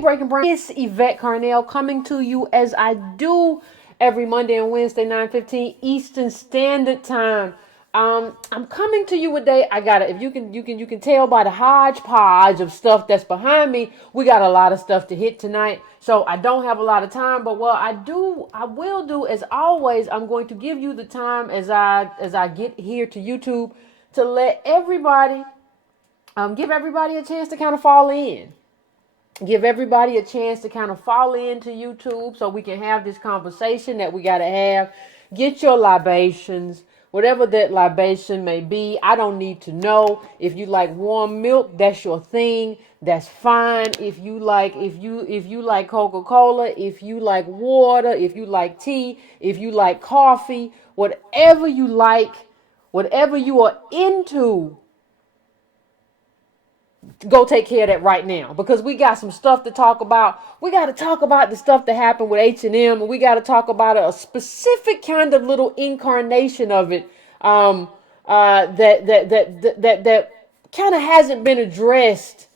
Breaking Brown. It's Yvette Carnell coming to you as I do every Monday and Wednesday, 9:15 Eastern Standard Time. I'm coming to you today. I got it. If you can tell by the hodgepodge of stuff that's behind me, we got a lot of stuff to hit tonight. So I don't have a lot of time, but what I will do as always, I'm going to give you the time as I get here to YouTube to let everybody give everybody a chance to kind of fall in. Give everybody a chance to kind of fall into YouTube so we can have this conversation that we got to have. Get your libations, whatever that libation may be. I don't need to know. If you like warm milk, that's your thing. That's fine. If you like Coca-Cola, if you like water, if you like tea, if you like coffee, whatever you like, whatever you are into, go take care of that right now, because we got some stuff to talk about. We got to talk about the stuff that happened with H&M, and we got to talk about a specific kind of little incarnation of it that kind of hasn't been addressed.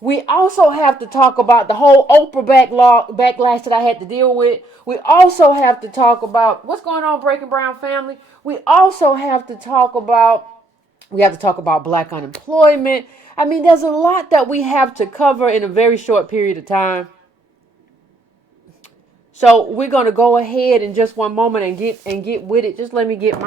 We also have to talk about the whole Oprah backlash that I had to deal with. We also have to talk about what's going on, Breaking Brown family. We have to talk about black unemployment. I mean, there's a lot that we have to cover in a very short period of time. So we're gonna go ahead in just one moment and get with it. Just let me get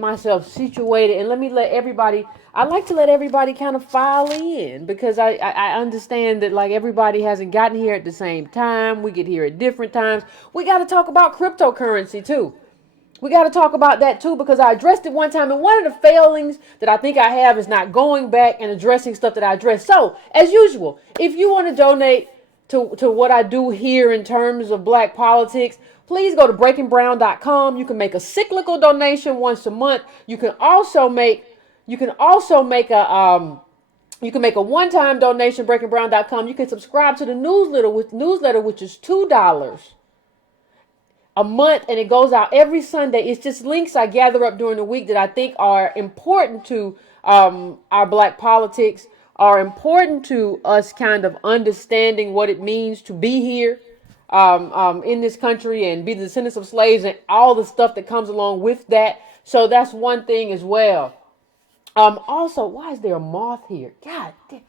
myself situated, and let everybody. I like to let everybody kind of file in, because I understand that like everybody hasn't gotten here at the same time. We get here at different times. We got to talk about cryptocurrency too. We got to talk about that too, because I addressed it one time, and one of the failings that I think I have is not going back and addressing stuff that I addressed. So, as usual, if you want to donate to what I do here in terms of black politics, please go to breakingbrown.com. You can make a cyclical donation once a month. You can also make a one-time donation, breakingbrown.com. You can subscribe to the newsletter, which is $2 a month, and it goes out every Sunday. It's just links I gather up during the week that I think are important to our black politics, are important to us kind of understanding what it means to be here in this country and be the descendants of slaves and all the stuff that comes along with that. So that's one thing as well. Also, why is there a moth here? God damn.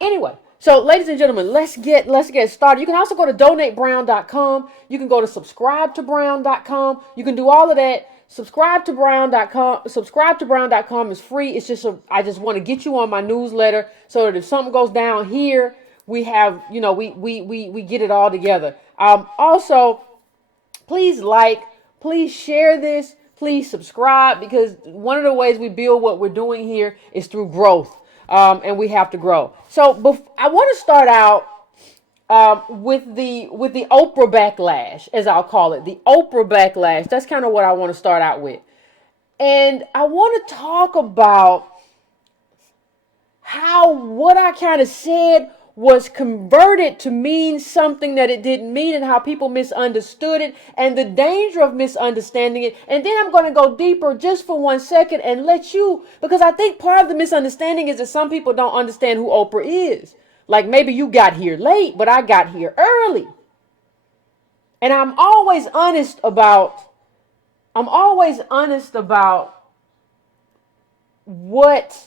Anyway. So, ladies and gentlemen, let's get started. You can also go to donatebrown.com. You can go to subscribetobrown.com. You can do all of that. Subscribetobrown.com. Subscribetobrown.com is free. It's just I just want to get you on my newsletter so that if something goes down here, we have, we get it all together. Also, please share this, please subscribe, because one of the ways we build what we're doing here is through growth. And we have to grow. So I want to start out with the Oprah backlash, as I'll call it, the Oprah backlash. That's kind of what I want to start out with, and I want to talk about how what I kind of said was converted to mean something that it didn't mean, and how people misunderstood it, and the danger of misunderstanding it. And then I'm going to go deeper just for 1 second and let you, because I think part of the misunderstanding is that some people don't understand who Oprah is. Like, maybe you got here late, but I got here early. And I'm always honest about what,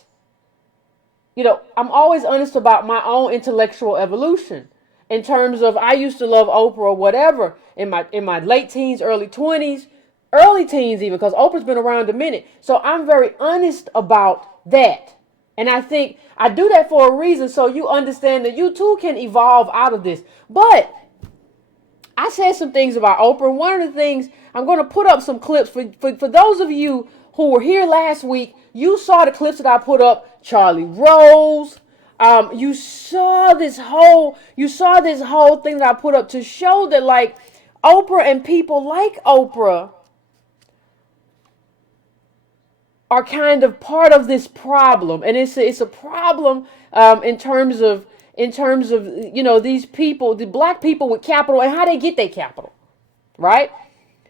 I'm always honest about my own intellectual evolution in terms of, I used to love Oprah or whatever in my late teens, early 20s, early teens even, because Oprah's been around a minute. So I'm very honest about that. And I think I do that for a reason, so you understand that you too can evolve out of this. But I said some things about Oprah. And one of the things, I'm going to put up some clips for those of you who were here last week. You saw the clips that I put up. Charlie Rose. You saw this whole thing that I put up to show that, like, Oprah and people like Oprah are kind of part of this problem, and it's a problem in terms of these people, the black people with capital, and how they get their capital, right?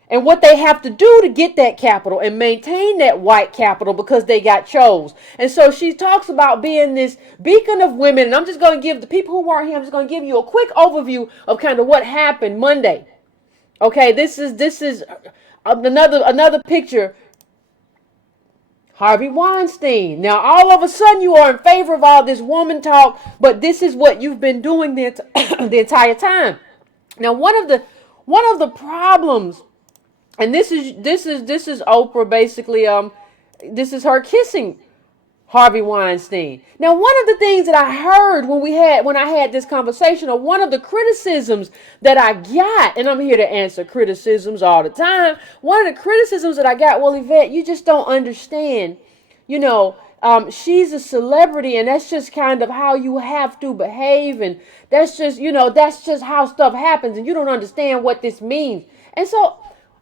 and what they have to do to get that capital and maintain that white capital because they got chose. And so she talks about being this beacon of women. And I'm just going to give the people who weren't here, I'm just going to give you a quick overview of kind of what happened Monday. Okay, this is another picture. Harvey Weinstein. Now, all of a sudden, you are in favor of all this woman talk, but this is what you've been doing the entire time. Now, one of the problems, and this is Oprah basically. This is her kissing Harvey Weinstein. Now, one of the things that I heard when I had this conversation, or one of the criticisms that I got, and I'm here to answer criticisms all the time. One of the criticisms that I got, well, Yvette, you just don't understand. She's a celebrity, and that's just kind of how you have to behave, and that's just how stuff happens, and you don't understand what this means. And so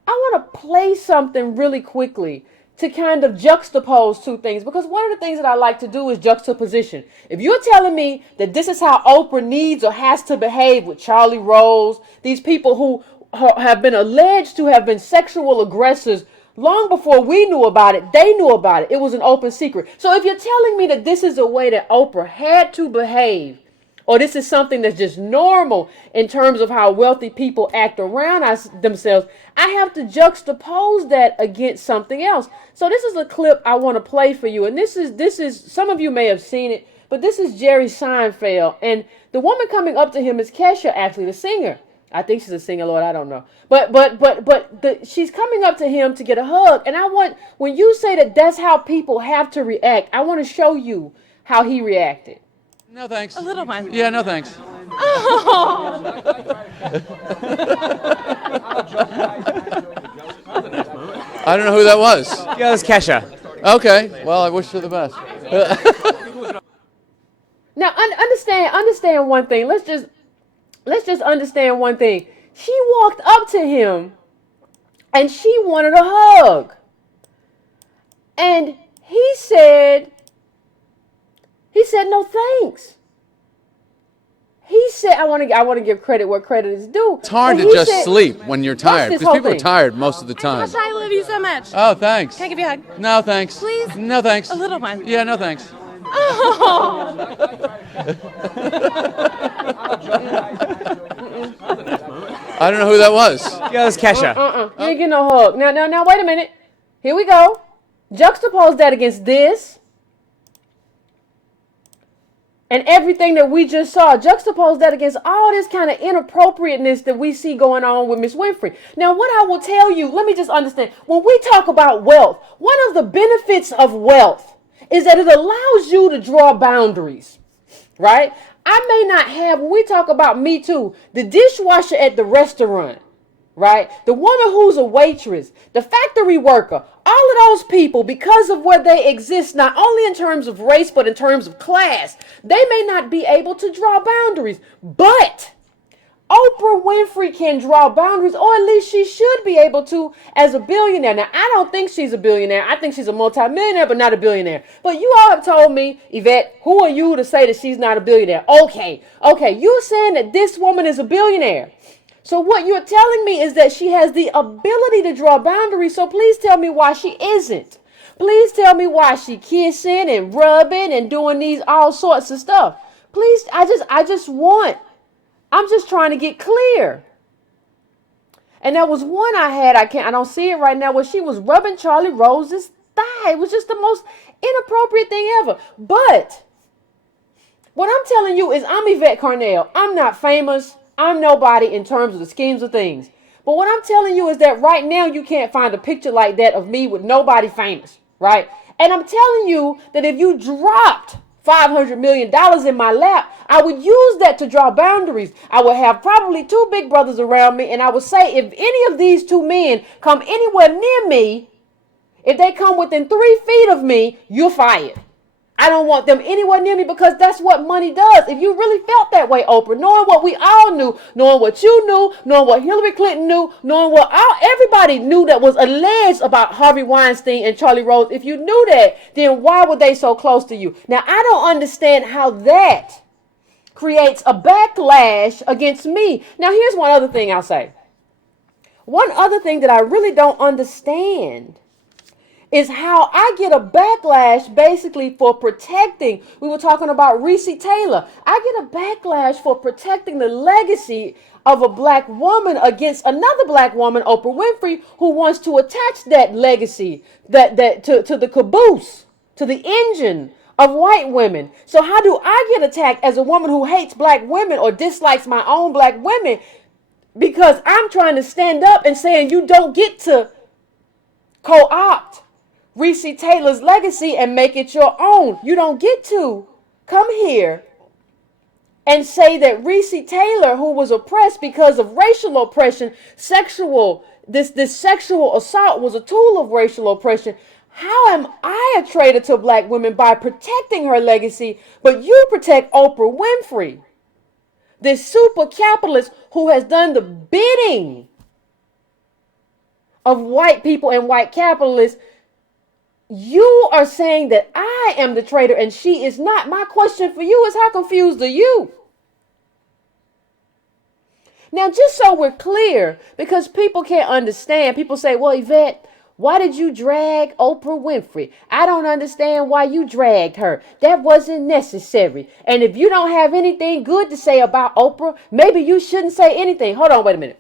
I want to play something really quickly to kind of juxtapose two things, because one of the things that I like to do is juxtaposition. If you're telling me that this is how Oprah needs or has to behave with Charlie Rose, these people who have been alleged to have been sexual aggressors long before we knew about it, they knew about it. It was an open secret. So if you're telling me that this is a way that Oprah had to behave, or this is something that's just normal in terms of how wealthy people act around themselves, I have to juxtapose that against something else. So this is a clip I want to play for you. And this is some of you may have seen it, but this is Jerry Seinfeld. And the woman coming up to him is Kesha, actually, the singer. I think she's a singer, Lord, I don't know. But she's coming up to him to get a hug. And when you say that that's how people have to react, I want to show you how he reacted. No, thanks. A little one. Yeah, no, thanks. Oh. I don't know who that was. Yeah, it was Kesha. Okay, well, I wish her the best. Now, understand one thing. Let's just understand one thing. She walked up to him, and she wanted a hug. And he said, no thanks. He said, I want to give credit where credit is due. It's hard to just sleep when you're tired, because people are tired most of the time. Gosh, I love you so much. Oh, thanks. Can I give you a hug? No, thanks. Please? No, thanks. A little one. Yeah, no, thanks. Oh. I don't know who that was. Yeah, it was Kesha. You ain't getting no hug. Now, wait a minute. Here we go. Juxtapose that against this. And everything that we just saw, juxtapose that against all this kind of inappropriateness that we see going on with Miss Winfrey. Now, what I will tell you, let me just understand. When we talk about wealth, one of the benefits of wealth is that it allows you to draw boundaries, right? I may not have, when we talk about Me Too, the dishwasher at the restaurant, right? The woman who's a waitress, the factory worker, all of those people, because of where they exist, not only in terms of race, but in terms of class, they may not be able to draw boundaries. But Oprah Winfrey can draw boundaries, or at least she should be able to as a billionaire. Now, I don't think she's a billionaire. I think she's a multimillionaire, but not a billionaire. But you all have told me, Yvette, who are you to say that she's not a billionaire? Okay, you're saying that this woman is a billionaire. So what you're telling me is that she has the ability to draw boundaries. So please tell me why she isn't. Please tell me why she kissing and rubbing and doing these all sorts of stuff. Please, I'm just trying to get clear. And there was one I don't see it right now, where she was rubbing Charlie Rose's thigh. It was just the most inappropriate thing ever. But what I'm telling you is I'm Yvette Carnell. I'm not famous. I'm nobody in terms of the schemes of things. But what I'm telling you is that right now you can't find a picture like that of me with nobody famous, right? And I'm telling you that if you dropped $500 million in my lap, I would use that to draw boundaries. I would have probably 2 big brothers around me, and I would say, if any of these 2 men come anywhere near me, if they come within 3 feet of me, you're fired. I don't want them anywhere near me, because that's what money does. If you really felt that way, Oprah, knowing what we all knew, knowing what you knew, knowing what Hillary Clinton knew, knowing what everybody knew that was alleged about Harvey Weinstein and Charlie Rose, if you knew that, then why were they so close to you? Now, I don't understand how that creates a backlash against me. Now, here's one other thing I'll say. One other thing that I really don't understand is how I get a backlash basically for protecting. We were talking about Reese Taylor. I get a backlash for protecting the legacy of a black woman against another black woman, Oprah Winfrey, who wants to attach that legacy to the caboose, to the engine of white women. So how do I get attacked as a woman who hates black women or dislikes my own black women because I'm trying to stand up and saying you don't get to co-opt Reese Taylor's legacy and make it your own. You don't get to come here and say that Reese Taylor, who was oppressed because of racial oppression, this sexual assault was a tool of racial oppression. How am I a traitor to black women by protecting her legacy, but you protect Oprah Winfrey, this super capitalist who has done the bidding of white people and white capitalists? You are saying that I am the traitor and she is not. My question for you is, how confused are you? Now, just so we're clear, because people can't understand, people say, well, Yvette, why did you drag Oprah Winfrey? I don't understand why you dragged her. That wasn't necessary. And if you don't have anything good to say about Oprah, maybe you shouldn't say anything. Hold on, wait a minute.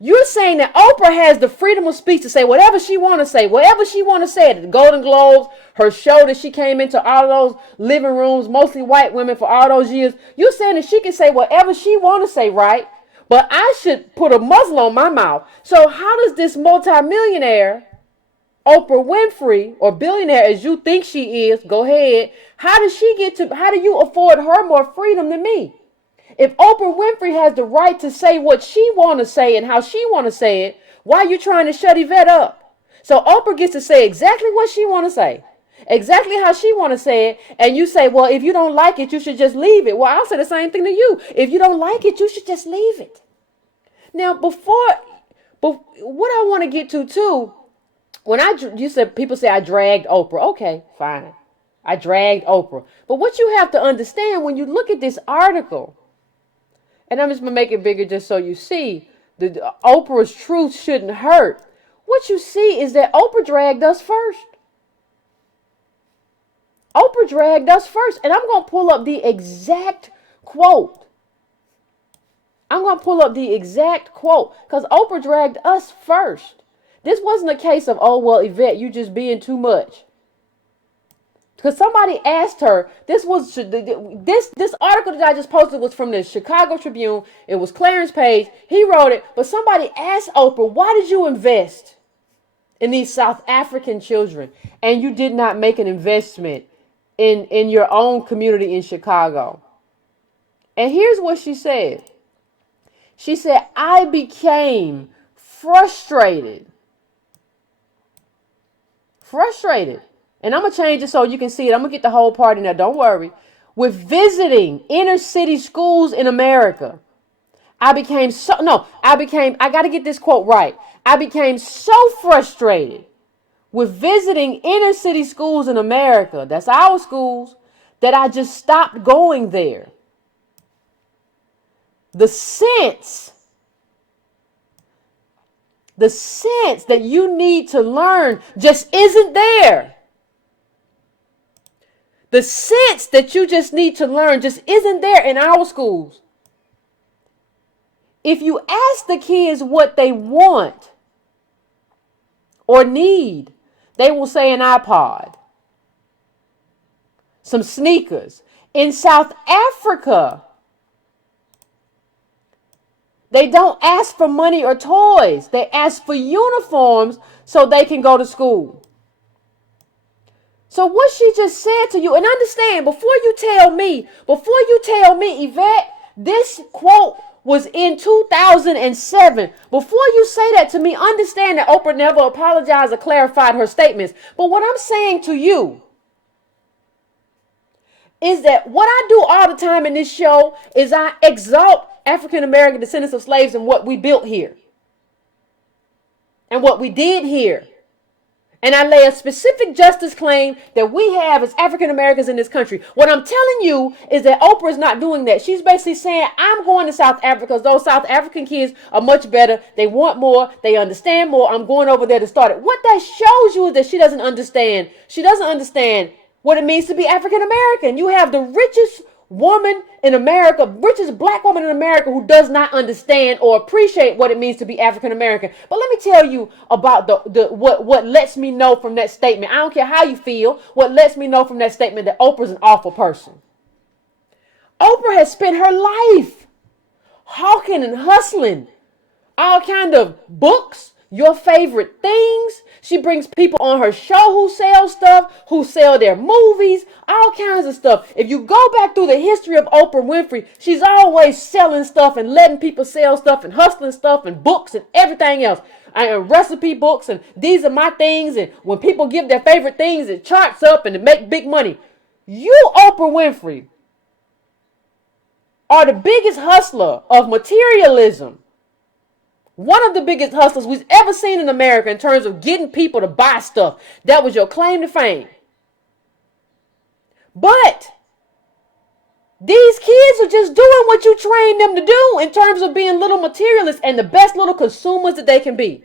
You're saying that Oprah has the freedom of speech to say whatever she want to say, whatever she want to say at the Golden Globes, her show that she came into all those living rooms, mostly white women for all those years. You're saying that she can say whatever she want to say, right? But I should put a muzzle on my mouth. So how does this multimillionaire, Oprah Winfrey, or billionaire as you think she is, go ahead, how do you afford her more freedom than me? If Oprah Winfrey has the right to say what she want to say and how she want to say it, why are you trying to shut Yvette up? So Oprah gets to say exactly what she want to say, exactly how she want to say it, and you say, well, if you don't like it, you should just leave it. Well, I'll say the same thing to you. If you don't like it, you should just leave it. Now, but what I want to get to too, you said people say I dragged Oprah. Okay, fine. I dragged Oprah. But what you have to understand when you look at this article, and I'm just going to make it bigger just so you see, the Oprah's truth shouldn't hurt. What you see is that Oprah dragged us first. Oprah dragged us first. And I'm going to pull up the exact quote. Because Oprah dragged us first. This wasn't a case of, oh, well, Yvette, you just being too much. Because somebody asked her, this article that I just posted was from the Chicago Tribune. It was Clarence Page. He wrote it. But somebody asked Oprah, why did you invest in these South African children? And you did not make an investment in your own community in Chicago. And here's what she said. She said, I became frustrated. And I'm going to change it so you can see it. I'm going to get the whole part in there. Don't worry. With visiting inner city schools in America, I got to get this quote right. I became so frustrated with visiting inner city schools in America, that's our schools, that I just stopped going there. The sense that you need to learn just isn't there. The sense that you just need to learn just isn't there in our schools. If you ask the kids what they want or need, they will say an iPod, some sneakers. In South Africa, they don't ask for money or toys. They ask for uniforms so they can go to school. So what she just said to you, and understand, before you tell me, Yvette, this quote was in 2007. Before you say that to me, understand that Oprah never apologized or clarified her statements. But what I'm saying to you is that what I do all the time in this show is I exalt African American descendants of slaves and what we built here and what we did here And I lay a specific justice claim that we have as African Americans in this country. What I'm telling you is that Oprah is not doing that. She's basically saying, I'm going to South Africa because those South African kids are much better. They want more. They understand more. I'm going over there to start it. What that shows you is that she doesn't understand. She doesn't understand what it means to be African American. You have the richest woman in America, richest black woman in America, who does not understand or appreciate what it means to be African American. But let me tell you about what lets me know from that statement. I don't care how you feel. What lets me know from that statement that Oprah's an awful person. Oprah has spent her life hawking and hustling all kind of books, your favorite things. She brings people on her show who sell stuff, who sell their movies, all kinds of stuff. If you go back through the history of Oprah Winfrey, she's always selling stuff and letting people sell stuff and hustling stuff and books and everything else. And recipe books and these are my things. And when people give their favorite things, it charts up and it make big money. You, Oprah Winfrey, are the biggest hustler of materialism. One of the biggest hustlers we've ever seen in America in terms of getting people to buy stuff. That was your claim to fame. But these kids are just doing what you train them to do in terms of being little materialists and the best little consumers that they can be.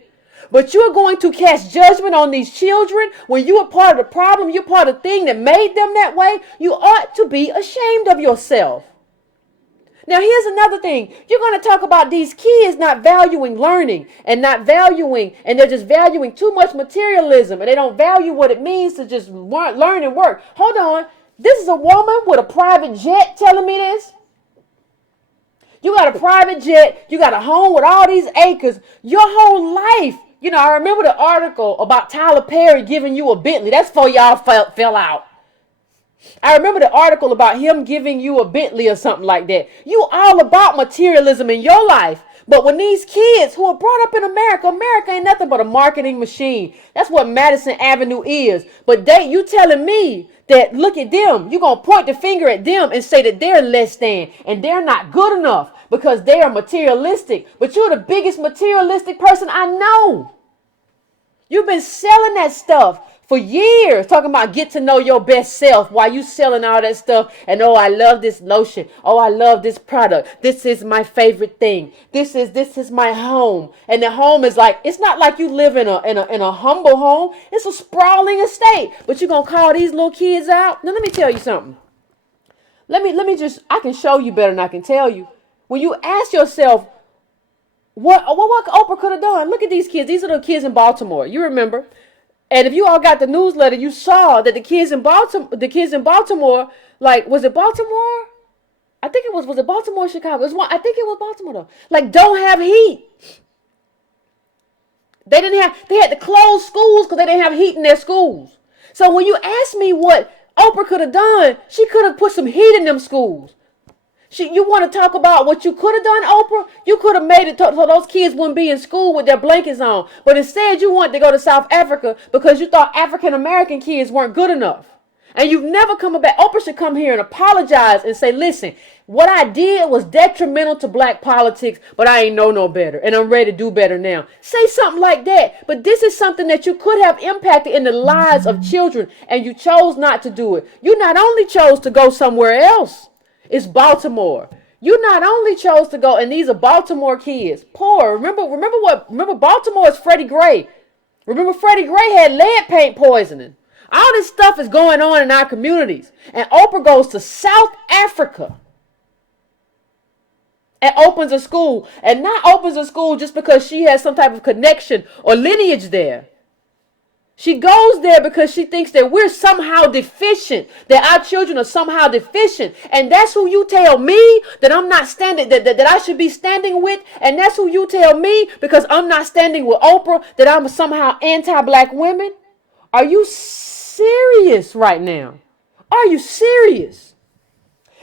But you're going to cast judgment on these children when you are part of the problem. You're part of the thing that made them that way. You ought to be ashamed of yourself. Now, here's another thing. You're going to talk about these kids not valuing learning and they're just valuing too much materialism and they don't value what it means to just learn and work. Hold on. This is a woman with a private jet telling me this. You got a private jet. You got a home with all these acres. Your whole life. You know, I remember the article about Tyler Perry giving you a Bentley. That's before y'all fell out. I remember the article about him giving you a Bentley or something like that. You all about materialism in your life. But when these kids who are brought up in America, America ain't nothing but a marketing machine. That's what Madison Avenue is. But you telling me that look at them. You're going to point the finger at them and say that they're less than and they're not good enough because they are materialistic. But you're the biggest materialistic person I know. You've been selling that stuff for years, talking about get to know your best self while you selling all that stuff. And oh, I love this lotion. Oh, I love this product. This is my favorite thing. This is my home. And the home is like, it's not like you live in a humble home. It's a sprawling estate. But you're gonna call these little kids out? Now let me tell you something. I can show you better than I can tell you. When you ask yourself, what Oprah could have done? Look at these kids. These are the kids in Baltimore. You remember? And if you all got the newsletter, you saw that the kids in Baltimore, like, was it Baltimore? I think it was it Baltimore or Chicago? I think it was Baltimore though. Like, don't have heat. They had to close schools because they didn't have heat in their schools. So when you ask me what Oprah could have done, she could have put some heat in them schools. You want to talk about what you could have done, Oprah? You could have made it so those kids wouldn't be in school with their blankets on. But instead, you wanted to go to South Africa because you thought African-American kids weren't good enough. And you've never come back. Oprah should come here and apologize and say, listen, what I did was detrimental to black politics, but I ain't know no better. And I'm ready to do better now. Say something like that. But this is something that you could have impacted in the lives of children, and you chose not to do it. You not only chose to go somewhere else. It's Baltimore. You not only chose to go, and these are Baltimore kids, poor. Remember Baltimore is Freddie Gray. Remember Freddie Gray had lead paint poisoning. All this stuff is going on in our communities. And Oprah goes to South Africa and opens a school. And not opens a school just because she has some type of connection or lineage there. She goes there because she thinks that we're somehow deficient, that our children are somehow deficient. And that's who you tell me that I'm not standing, that I should be standing with. And that's who you tell me because I'm not standing with Oprah, that I'm somehow anti-black women. Are you serious right now? Are you serious?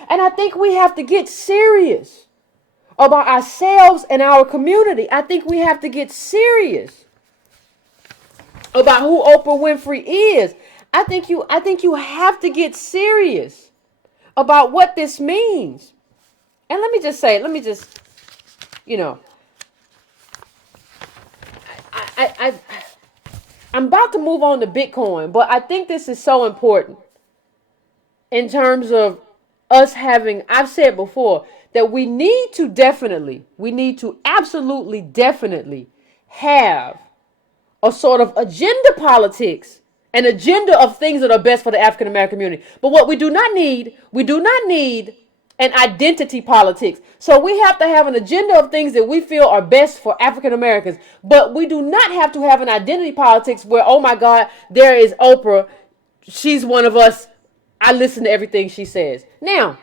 And I think we have to get serious about ourselves and our community. I think we have to get serious about who Oprah Winfrey is. I think you have to get serious about what this means. And let me just, I'm about to move on to Bitcoin, but I think this is so important in terms of us having, I've said before, that we need to absolutely definitely have a sort of agenda politics, an agenda of things that are best for the African American community. But what we do not need an identity politics. So we have to have an agenda of things that we feel are best for African Americans. But we do not have to have an identity politics where, oh my God, there is Oprah. She's one of us. I listen to everything she says. Now,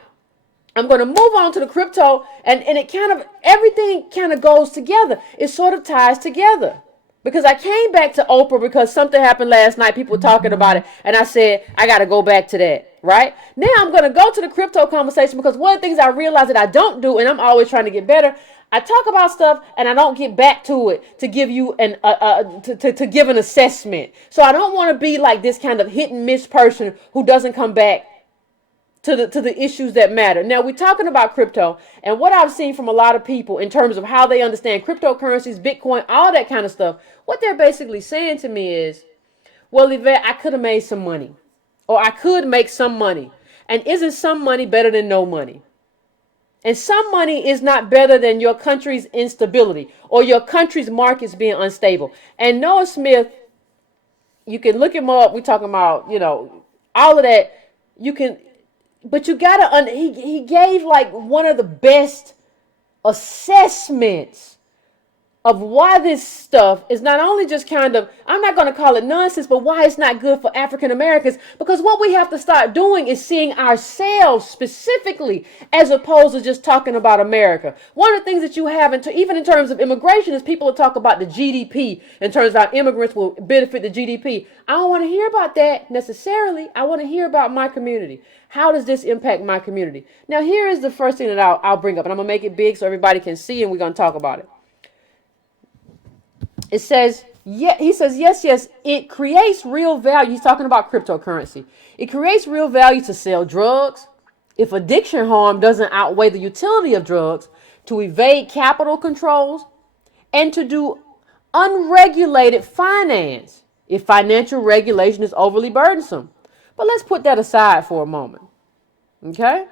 I'm going to move on to the crypto, and it kind of, everything kind of goes together. It sort of ties together. Because I came back to Oprah because something happened last night. People were talking about it. And I said, I got to go back to that. Right? Now I'm going to go to the crypto conversation because one of the things I realized that I don't do, and I'm always trying to get better, I talk about stuff and I don't get back to it to give you to give an assessment. So I don't want to be like this kind of hit and miss person who doesn't come back to the issues that matter. Now we're talking about crypto, and what I've seen from a lot of people in terms of how they understand cryptocurrencies, Bitcoin, all that kind of stuff, what they're basically saying to me is, well, Yvette, I could have made some money, or I could make some money. And isn't some money better than no money? And some money is not better than your country's instability or your country's markets being unstable. And Noah Smith, you can look him up. We're talking about, all of that. You can, but you gotta, he gave like one of the best assessments of why this stuff is not only just kind of, I'm not going to call it nonsense, but why it's not good for African Americans. Because what we have to start doing is seeing ourselves specifically as opposed to just talking about America. One of the things that you have, even in terms of immigration, is people talk about the GDP in terms of how immigrants will benefit the GDP. I don't want to hear about that necessarily. I want to hear about my community. How does this impact my community? Now, here is the first thing that I'll bring up, and I'm going to make it big so everybody can see, and we're going to talk about it. It says, he says, yes, it creates real value. He's talking about cryptocurrency. It creates real value to sell drugs if addiction harm doesn't outweigh the utility of drugs, to evade capital controls, and to do unregulated finance if financial regulation is overly burdensome. But let's put that aside for a moment. Okay?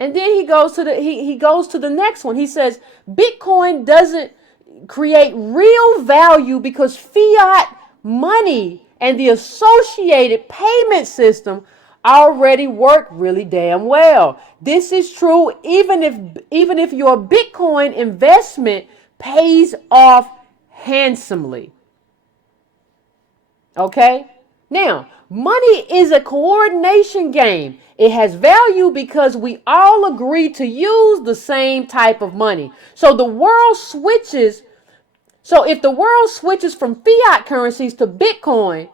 And then he goes to the next one. He says, Bitcoin doesn't create real value because fiat money and the associated payment system already work really damn well. This is true even if your Bitcoin investment pays off handsomely. Okay? Now, money is a coordination game. It has value because we all agree to use the same type of money. So if the world switches from fiat currencies to Bitcoin,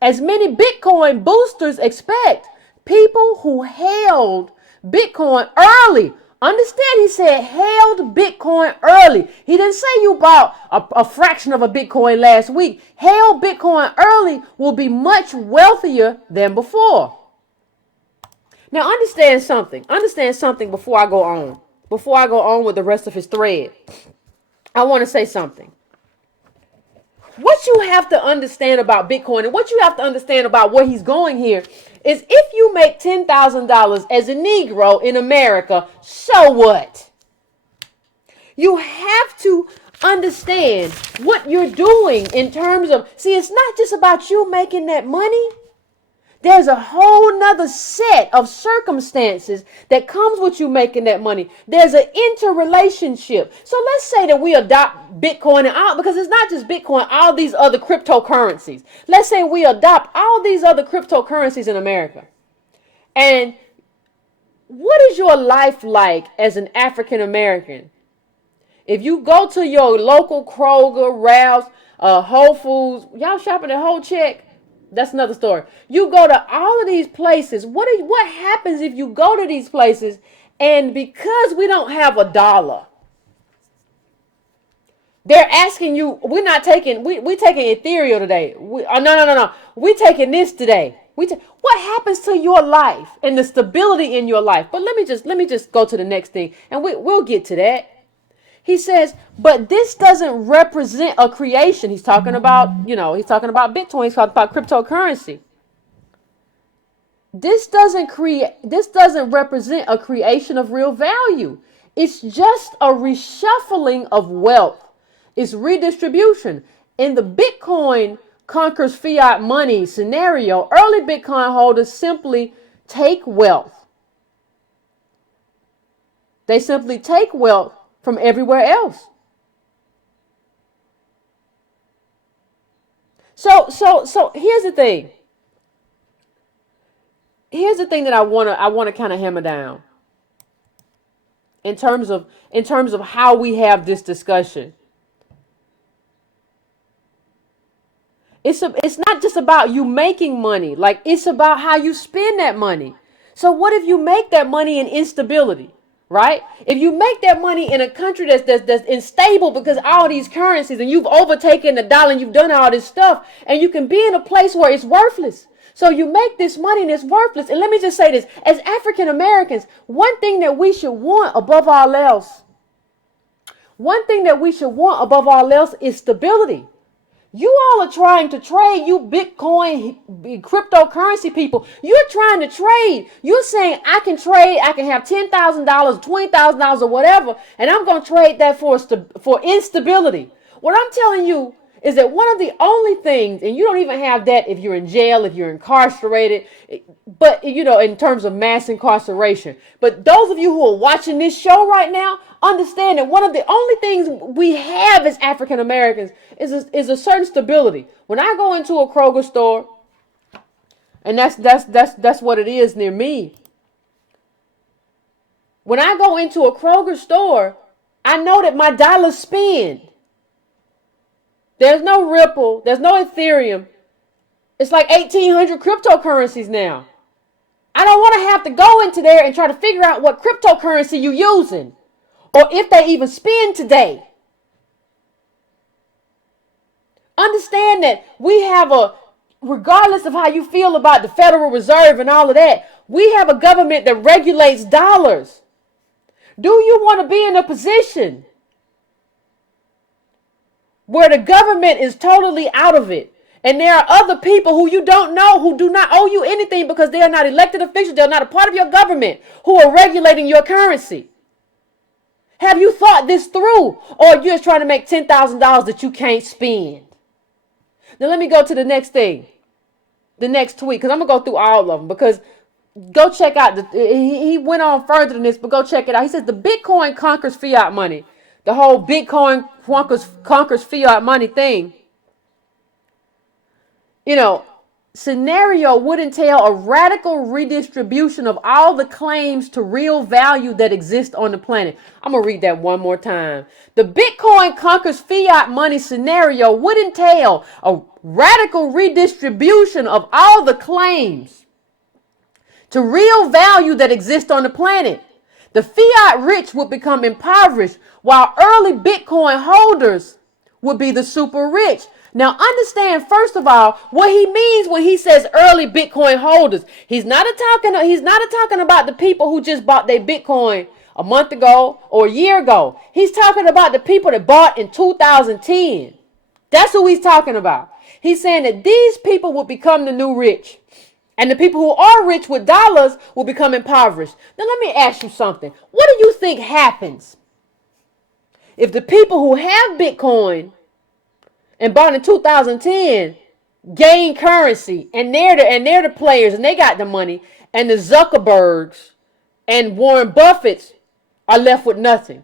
as many Bitcoin boosters expect, people who held Bitcoin early, understand, he said held Bitcoin early. He didn't say you bought a fraction of a Bitcoin last week. Held Bitcoin early will be much wealthier than before. Now understand something. Before I go on. Before I go on with the rest of his thread, I want to say something. What you have to understand about Bitcoin and what you have to understand about where he's going here is if you make $10,000 as a Negro in America, so what? You have to understand what you're doing in terms of, see, it's not just about you making that money. There's a whole nother set of circumstances that comes with you making that money. There's an interrelationship. So let's say that we adopt Bitcoin and all, because it's not just Bitcoin, all these other cryptocurrencies. Let's say we adopt all these other cryptocurrencies in America. And what is your life like as an African American? If you go to your local Kroger, Ralph's, Whole Foods, y'all shopping at Whole Check? That's another story. You go to all of these places. What happens if you go to these places and because we don't have a dollar, they're asking you, we're taking ethereal today. No. We're taking this today. What happens to your life and the stability in your life? But let me just go to the next thing and we'll get to that. He says, but this doesn't represent a creation. He's talking about, he's talking about Bitcoin. He's talking about cryptocurrency. This doesn't represent a creation of real value. It's just a reshuffling of wealth. It's redistribution. In the Bitcoin conquers fiat money scenario, early Bitcoin holders simply take wealth. They simply take wealth from everywhere else. So here's the thing. Here's the thing that I wanna kind of hammer down in terms of how we have this discussion. It's not just about you making money. Like, it's about how you spend that money. So what if you make that money in instability, right? If you make that money in a country that's unstable because of all these currencies, and you've overtaken the dollar and you've done all this stuff, and you can be in a place where it's worthless. So you make this money and it's worthless. And let me just say this, as African Americans, one thing that we should want above all else is stability. You all are trying to trade, you Bitcoin, cryptocurrency people. You're trying to trade. You're saying, I can trade, I can have $10,000, $20,000 or whatever, and I'm going to trade that for instability. What I'm telling you is that one of the only things, and you don't even have that if you're in jail, if you're incarcerated, but, in terms of mass incarceration. But those of you who are watching this show right now, understand that one of the only things we have as African Americans is a certain stability. When I go into a Kroger store, and that's what it is near me. When I go into a Kroger store, I know that my dollars spend. There's no Ripple. There's no Ethereum. It's like 1,800 cryptocurrencies now. I don't want to have to go into there and try to figure out what cryptocurrency you're using, or if they even spend today. Understand that we have regardless of how you feel about the Federal Reserve and all of that, we have a government that regulates dollars. Do you want to be in a position where the government is totally out of it, and there are other people who you don't know who do not owe you anything because they are not elected officials, they're not a part of your government, who are regulating your currency? Have you thought this through, or are you just trying to make $10,000 that you can't spend? Now let me go to the next thing, the next tweet, because I'm going to go through all of them, because go check out, he went on further than this, but go check it out. He says the Bitcoin conquers fiat money. The whole Bitcoin conquers fiat money thing, scenario would entail a radical redistribution of all the claims to real value that exist on the planet. I'm going to read that one more time. The Bitcoin conquers fiat money scenario would entail a radical redistribution of all the claims to real value that exist on the planet. The fiat rich would become impoverished, while early Bitcoin holders would be the super rich. Now understand, first of all, what he means when he says early Bitcoin holders. He's not talking about the people who just bought their Bitcoin a month ago or a year ago. He's talking about the people that bought in 2010. That's who he's talking about. He's saying that these people will become the new rich. And the people who are rich with dollars will become impoverished. Now, let me ask you something. What do you think happens if the people who have Bitcoin and bought in 2010 gain currency, and they're the players and they got the money, and the Zuckerbergs and Warren Buffetts are left with nothing?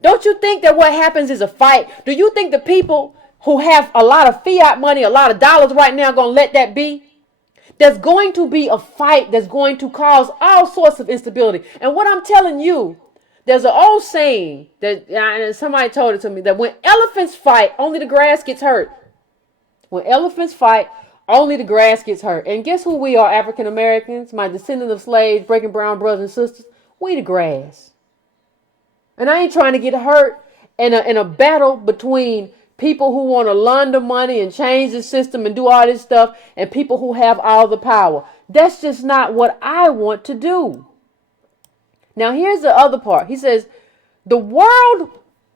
Don't you think that what happens is a fight? Do you think the people who have a lot of fiat money, a lot of dollars right now, are going to let that be? There's going to be a fight that's going to cause all sorts of instability. And what I'm telling you, there's an old saying that somebody told it to me, that when elephants fight, only the grass gets hurt. When elephants fight, only the grass gets hurt. And guess who we are, African Americans, my descendants of slaves, breaking brown brothers and sisters? We the grass. And I ain't trying to get hurt in a battle between people who want to launder money and change the system and do all this stuff, and people who have all the power. That's just not what I want to do. Now, here's the other part. He says, the world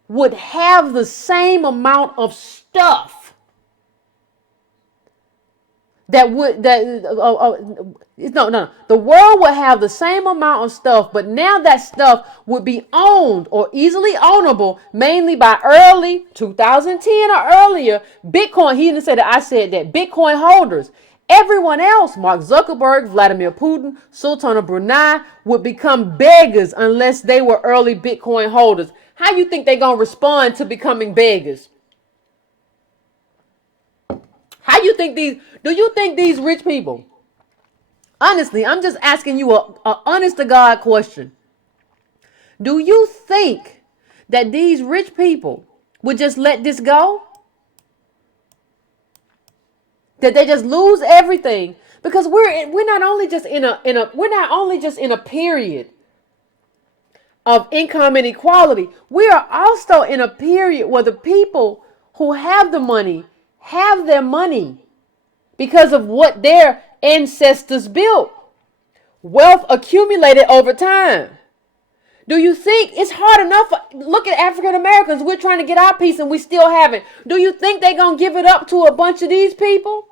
would have the same amount of stuff the world would have the same amount of stuff, but now that stuff would be owned or easily ownable mainly by early 2010 or earlier Bitcoin. He didn't say that I said that. Bitcoin holders. Everyone else, Mark Zuckerberg, Vladimir Putin, Sultan of Brunei, would become beggars unless they were early Bitcoin holders. How you think they're going to respond to becoming beggars? How you think do you think these rich people, honestly, I'm just asking you a honest to God question. Do you think that these rich people would just let this go? That they just lose everything? Because we're not only just in a period of income inequality. We are also in a period where the people who have the money have their money because of what their ancestors built. Wealth accumulated over time. Do you think it's hard enough? Look at African Americans. We're trying to get our piece and we still haven't. Do you think they're going to give it up to a bunch of these people?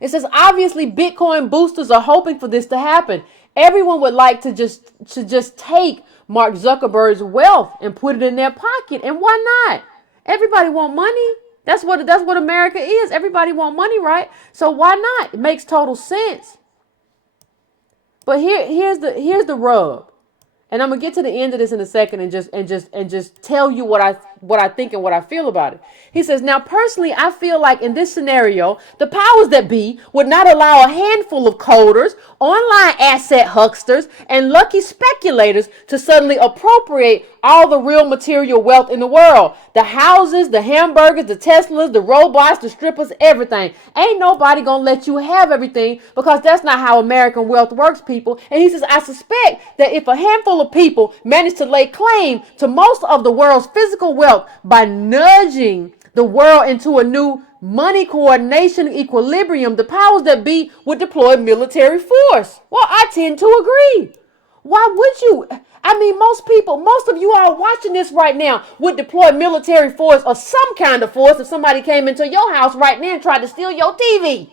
It says, obviously, Bitcoin boosters are hoping for this to happen. Everyone would like to just take Mark Zuckerberg's wealth and put it in their pocket. And why not? Everybody want money. That's what America is. Everybody want money, right? So why not? It makes total sense. But here's the rub. And I'm gonna get to the end of this in a second and just tell you what I think and what I feel about it. He says, now personally, I feel like in this scenario, the powers that be would not allow a handful of coders, online asset hucksters, and lucky speculators to suddenly appropriate all the real material wealth in the world. The houses, the hamburgers, the Teslas, the robots, the strippers, everything. Ain't nobody gonna let you have everything because that's not how American wealth works, people. And he says, I suspect that if a handful of people manage to lay claim to most of the world's physical wealth by nudging the world into a new money coordination equilibrium, the powers that be would deploy military force. Well, I tend to agree. Why would you? I mean, most of you all watching this right now would deploy military force or some kind of force if somebody came into your house right now and tried to steal your TV.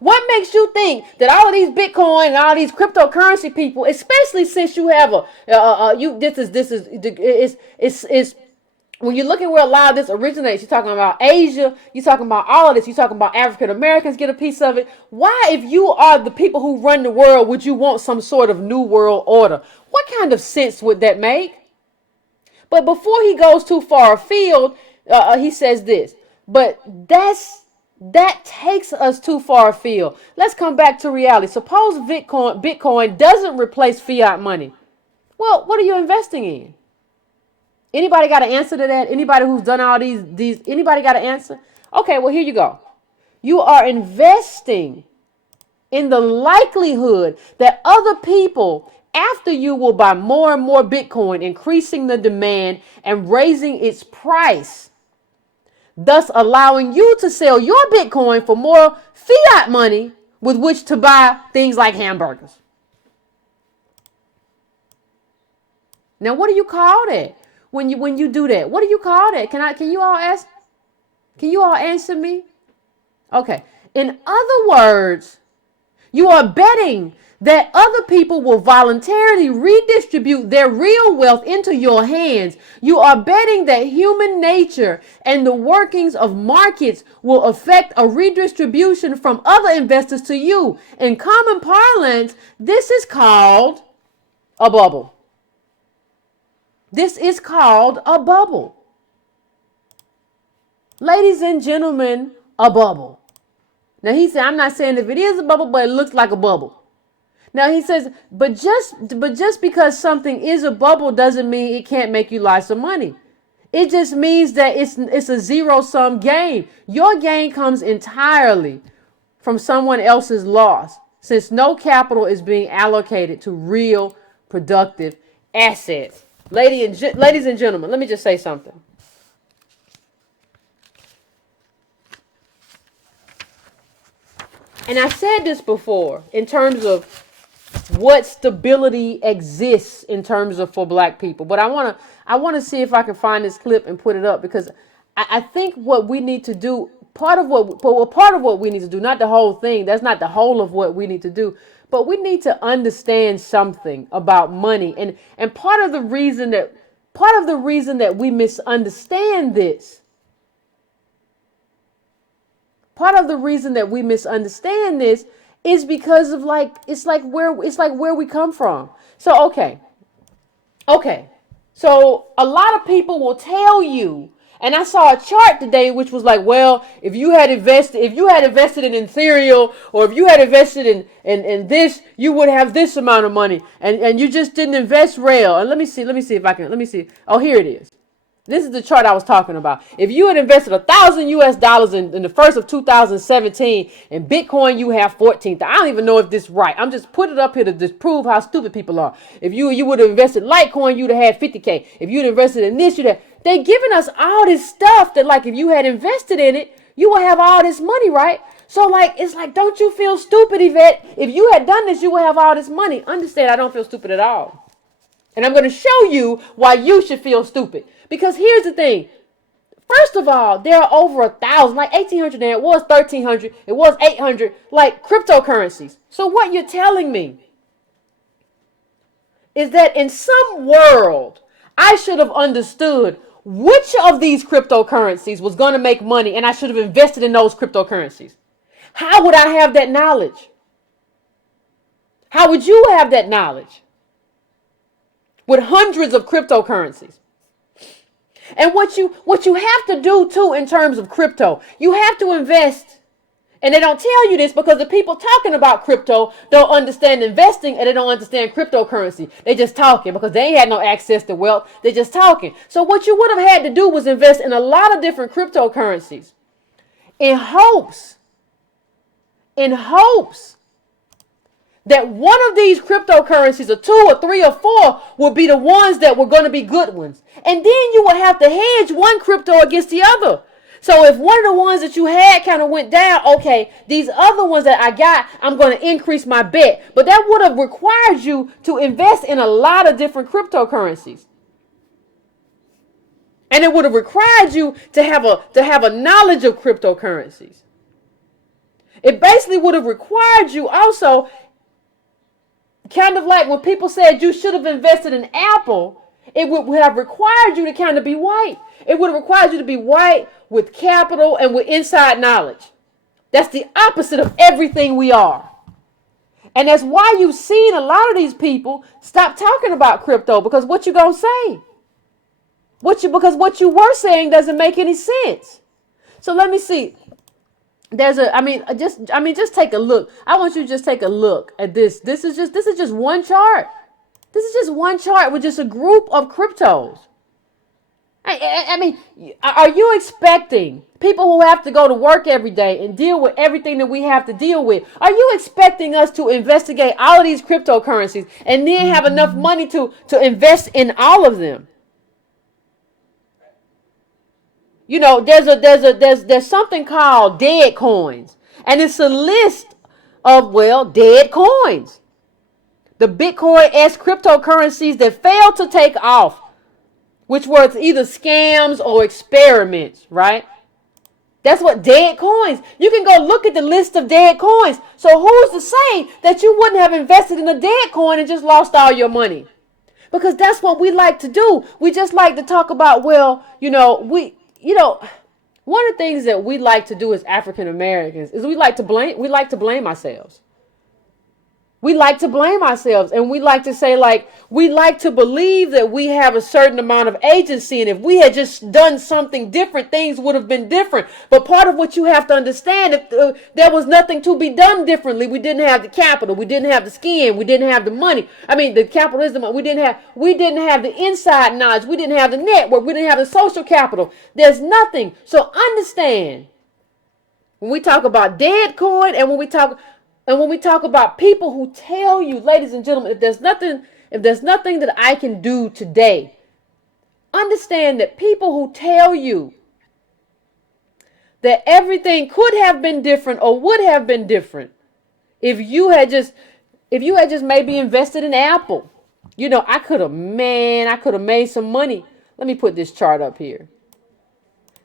What makes you think that all of these Bitcoin and all these cryptocurrency people, especially since you have when you look at where a lot of this originates, you're talking about Asia, you're talking about all of this, you're talking about African Americans get a piece of it. Why, if you are the people who run the world, would you want some sort of new world order? What kind of sense would that make? But before he goes too far afield, he says this, but that takes us too far afield. Let's come back to reality. Suppose Bitcoin doesn't replace fiat money. Well, what are you investing in? Anybody got an answer to that? Anybody who's done all these, anybody got an answer? Okay, well, here you go. You are investing in the likelihood that other people after you will buy more and more Bitcoin, increasing the demand and raising its price, thus allowing you to sell your Bitcoin for more fiat money with which to buy things like hamburgers. Now, what do you call that? When you do that, what do you call that? Can you all answer me? Okay. In other words, you are betting that other people will voluntarily redistribute their real wealth into your hands. You are betting that human nature and the workings of markets will affect a redistribution from other investors to you. In common parlance, this is called a bubble. This is called a bubble. Ladies and gentlemen, a bubble. Now he said, I'm not saying if it is a bubble, but it looks like a bubble. Now he says, but just because something is a bubble doesn't mean it can't make you lots of money. It just means that it's a zero-sum game. Your gain comes entirely from someone else's loss, since no capital is being allocated to real productive assets. Ladies and gentlemen, let me just say something. And I said this before in terms of what stability exists in terms of for black people. But I want to see if I can find this clip and put it up, because I think what we need to do, part of what we need to do, not the whole thing, that's not the whole of what we need to do, but we need to understand something about money. And part of the reason that we misunderstand this, is because of it's like where we come from. So okay. So a lot of people will tell you, and I saw a chart today which was like, well, if you had invested in Ethereal, or if you had invested in this, you would have this amount of money, and you just didn't invest real. And let me see if I can. Oh, here it is. This is the chart I was talking about. If you had invested $1,000 in the first of 2017 in Bitcoin, you have 14. I don't even know if this is right. I'm just putting it up here to just prove how stupid people are. If you would have invested Litecoin, you'd have had 50K. If you'd invested in this, you'd have. They're giving us all this stuff that, like, if you had invested in it, you would have all this money, right? So, it's like, don't you feel stupid, Yvette? If you had done this, you would have all this money. Understand, I don't feel stupid at all. And I'm going to show you why you should feel stupid. Because here's the thing. First of all, there are over 1,000, like 1,800 there. It was 1,300. It was 800, like cryptocurrencies. So what you're telling me is that in some world, I should have understood which of these cryptocurrencies was going to make money, and I should have invested in those cryptocurrencies. How would I have that knowledge? How would you have that knowledge? With hundreds of cryptocurrencies. And what you have to do too in terms of crypto, you have to invest. And they don't tell you this because the people talking about crypto don't understand investing, and they don't understand cryptocurrency. They just talking because they ain't had no access to wealth. They just talking. So what you would have had to do was invest in a lot of different cryptocurrencies in hopes that one of these cryptocurrencies, or 2 or 3 or 4, would be the ones that were going to be good ones. And then you would have to hedge one crypto against the other. So if one of the ones that you had kind of went down, okay, these other ones that I got, I'm going to increase my bet. But that would have required you to invest in a lot of different cryptocurrencies. And it would have required you to have a knowledge of cryptocurrencies. It basically would have required you also, kind of like when people said you should have invested in Apple, it would have required you to kind of be white. It would have required you to be white with capital and with inside knowledge. That's the opposite of everything we are. And that's why you've seen a lot of these people stop talking about crypto, because what you gonna say? Because what you were saying doesn't make any sense. So let me see. Just take a look. I want you to just take a look at this. This is just one chart. This is just one chart with just a group of cryptos. I mean, are you expecting people who have to go to work every day and deal with everything that we have to deal with? Are you expecting us to investigate all of these cryptocurrencies and then have enough money to invest in all of them? You know, there's something called dead coins, and it's a list of, dead coins. The Bitcoin-esque cryptocurrencies that failed to take off, which were either scams or experiments, right? That's what dead coins. You can go look at the list of dead coins. So who's to say that you wouldn't have invested in a dead coin and just lost all your money? Because that's what we like to do. We just like to talk about, one of the things that we like to do as African Americans is we like to blame ourselves. We like to blame ourselves, and we like to say, we like to believe that we have a certain amount of agency, and if we had just done something different, things would have been different. But part of what you have to understand, if there was nothing to be done differently, we didn't have the capital, we didn't have the skin, we didn't have the money. I mean, the capitalism, we didn't have the inside knowledge, we didn't have the network, we didn't have the social capital. There's nothing. So understand, when we talk about dead coin, and when we talk about people who tell you, ladies and gentlemen, if there's nothing that I can do today, understand that people who tell you that everything could have been different or would have been different if you had just If you had just maybe invested in Apple, I could have made some money. Let me put this chart up here.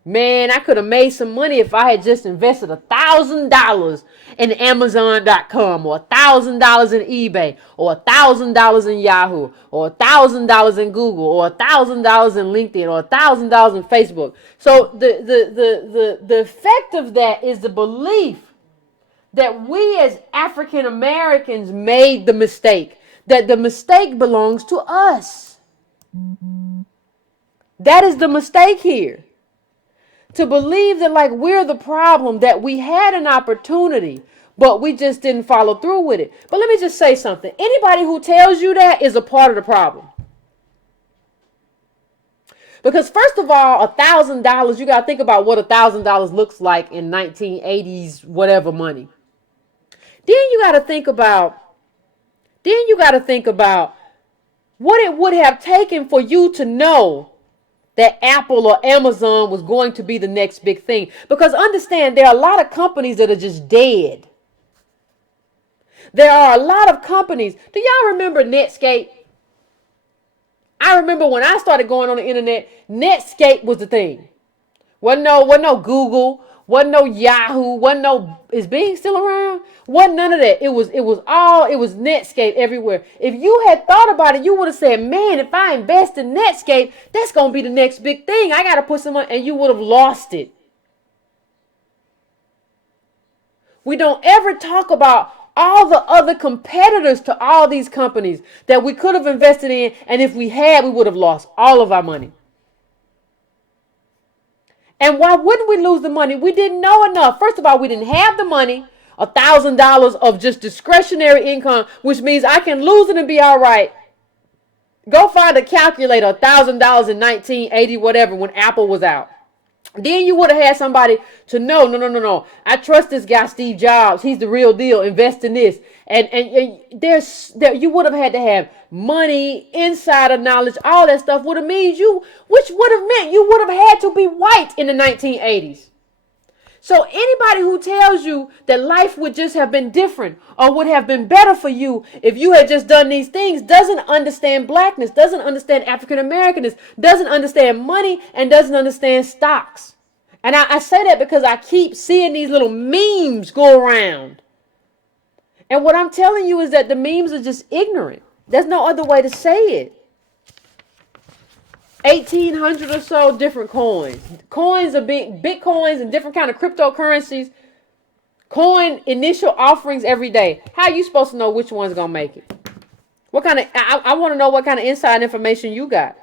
Man, I could have made some money if I had just invested $1,000 in Amazon.com or $1,000 in eBay or $1,000 in Yahoo or $1,000 in Google or $1,000 in LinkedIn or $1,000 in Facebook. So the effect of that is the belief that we as African Americans made the mistake, that the mistake belongs to us. That is the mistake here. To believe that like we're the problem, that we had an opportunity, but we just didn't follow through with it. But let me just say something. Anybody who tells you that is a part of the problem. Because first of all, $1,000, you got to think about what $1,000 looks like in 1980s, whatever money. Then you got to think about what it would have taken for you to know that Apple or Amazon was going to be the next big thing. Because understand, there are a lot of companies that are just dead. There are a lot of companies. Do y'all remember Netscape? I remember when I started going on the internet, Netscape was the thing. Wasn't no Google, wasn't no Yahoo, is Bing still around? Wasn't none of that. It was Netscape everywhere. If you had thought about it, you would have said, man, if I invest in Netscape, that's going to be the next big thing. I got to put some money, and you would have lost it. We don't ever talk about all the other competitors to all these companies that we could have invested in, and if we had, we would have lost all of our money. And why wouldn't we lose the money? We didn't know enough. First of all, we didn't have the money, $1,000 of just discretionary income, which means I can lose it and be all right. Go find a calculator, $1,000 in 1980, whatever, when Apple was out. Then you would have had somebody to know, no. I trust this guy, Steve Jobs. He's the real deal. Invest in this. And you would have had to have money, insider knowledge, all that stuff which would have meant you would have had to be white in the 1980s. So anybody who tells you that life would just have been different or would have been better for you if you had just done these things doesn't understand blackness, doesn't understand African Americanness, doesn't understand money, and doesn't understand stocks. And I say that because I keep seeing these little memes go around. And what I'm telling you is that the memes are just ignorant. There's no other way to say it. 1,800 or so different coins. Coins are Bitcoins and different kind of cryptocurrencies. Coin initial offerings every day. How are you supposed to know which one's going to make it? I want to know what kind of inside information you got.